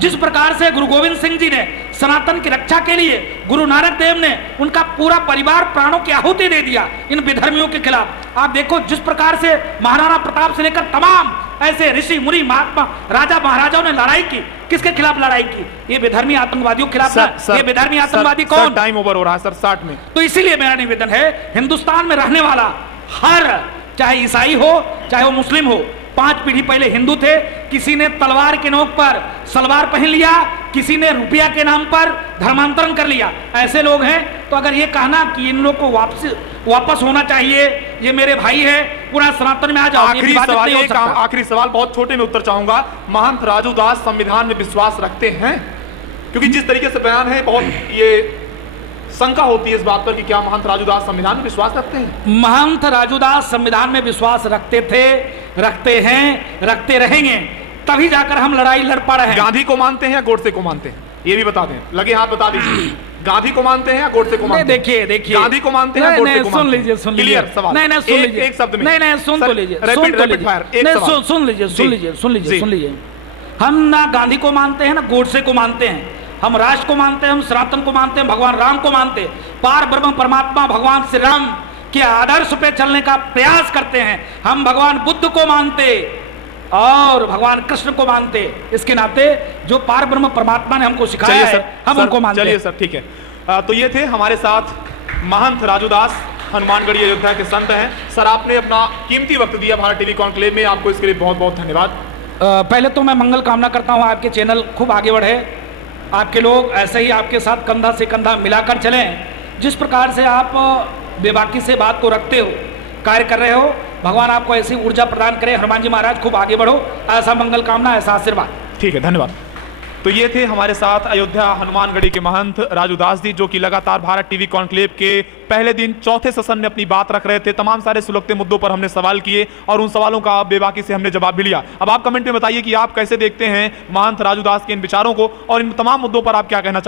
जिस प्रकार से गुरु गोविंद सिंह जी ने सनातन की रक्षा के लिए, गुरु नानक देव ने उनका पूरा परिवार प्राणों की आहुति दे दिया इन विधर्मियों के खिलाफ। आप देखो जिस प्रकार से महाराणा प्रताप से लेकर तमाम ऐसे ऋषि मुनि महात्मा राजा महाराजाओं ने लड़ाई की, किसके खिलाफ लड़ाई की? ये विधर्मी आतंकवादियों के खिलाफ। ये विधर्मी आतंकवादी कौन? टाइम ओवर हो रहा है सर, 60 में। तो इसीलिए मेरा निवेदन है, हिंदुस्तान में रहने वाला हर, चाहे ईसाई हो चाहे वो मुस्लिम हो, 5 पीढ़ी पहले हिंदू थे। किसी ने तलवार के नोक पर सलवार पहन लिया, किसी ने रुपया के नाम पर धर्मांतरण कर लिया, ऐसे लोग हैं। तो अगर ये कहना कि इन लोग को वापस होना चाहिए, ये मेरे भाई है, पूरा सनातन में आ जाओ। आखिरी सवाल, बहुत छोटे में उत्तर चाहूंगा। महंत राजू दास संविधान में विश्वास रखते हैं? क्योंकि जिस तरीके से बयान है, बहुत ये शंका होती है इस बात पर कि क्या महंत राजू दास संविधान में विश्वास रखते हैं? महंत राजू दास संविधान में विश्वास रखते थे, रखते हैं, रखते रहेंगे, तभी जाकर हम लड़ाई लड़ पा रहे हैं। गांधी को मानते हैं या गोडसे को मानते हैं, ये भी बता दें, लगे हाथ बता दीजिए। गांधी को मानते हैं या गोडसे को मानते हैं? देखिए गांधी को मानते हैं या गोडसे को मानते हैं? सुन लीजिए क्लियर सवाल। नहीं सुन लीजिए, एक शब्द में। नहीं सुन तो लीजिए, सुन लीजिए। हम ना गांधी को मानते हैं ना गोडसे को मानते हैं, हम राष्ट्र को मानते हैं, हम सनातन को मानते हैं, भगवान राम को मानते हैं। पार ब्रह्म परमात्मा भगवान श्री राम के आदर्श पे चलने का प्रयास करते हैं। हम भगवान बुद्ध को मानते और भगवान कृष्ण को मानते, इसके नाते जो पार ब्रह्म परमात्मा ने हमको सिखाया है हम उनको मानते हैं। चलिए सर, ठीक है। तो ये थे हमारे साथ महंत राजू दास, हनुमानगढ़ी अयोध्या के संत हैं। सर, आपने अपना कीमती वक्त दिया भारत टीवी कॉन्क्लेव में, आपको इसके लिए बहुत बहुत धन्यवाद। पहले तो मैं मंगल कामना करता हूँ आपके चैनल खूब आगे बढ़े, आपके लोग ऐसे ही आपके साथ कंधा से कंधा मिलाकर चलें। जिस प्रकार से आप बेबाकी से बात को रखते हो, कार्य कर रहे हो, भगवान आपको ऐसी ऊर्जा प्रदान करे। हनुमान जी महाराज खूब आगे बढ़ो, ऐसा मंगल कामना, ऐसा आशीर्वाद। ठीक है, धन्यवाद। तो ये थे हमारे साथ अयोध्या हनुमानगढ़ी के महंत राजू दास जी, जो कि लगातार भारत टीवी कॉन्क्लेव के पहले दिन चौथे सेशन में अपनी बात रख रहे थे। तमाम सारे सुलगते मुद्दों पर हमने सवाल किए और उन सवालों का बेबाकी से हमने जवाब भी लिया। अब आप कमेंट में बताइए कि आप कैसे देखते हैं महंत राजू दास के इन विचारों को और इन तमाम मुद्दों पर आप क्या कहना चाहते हैं।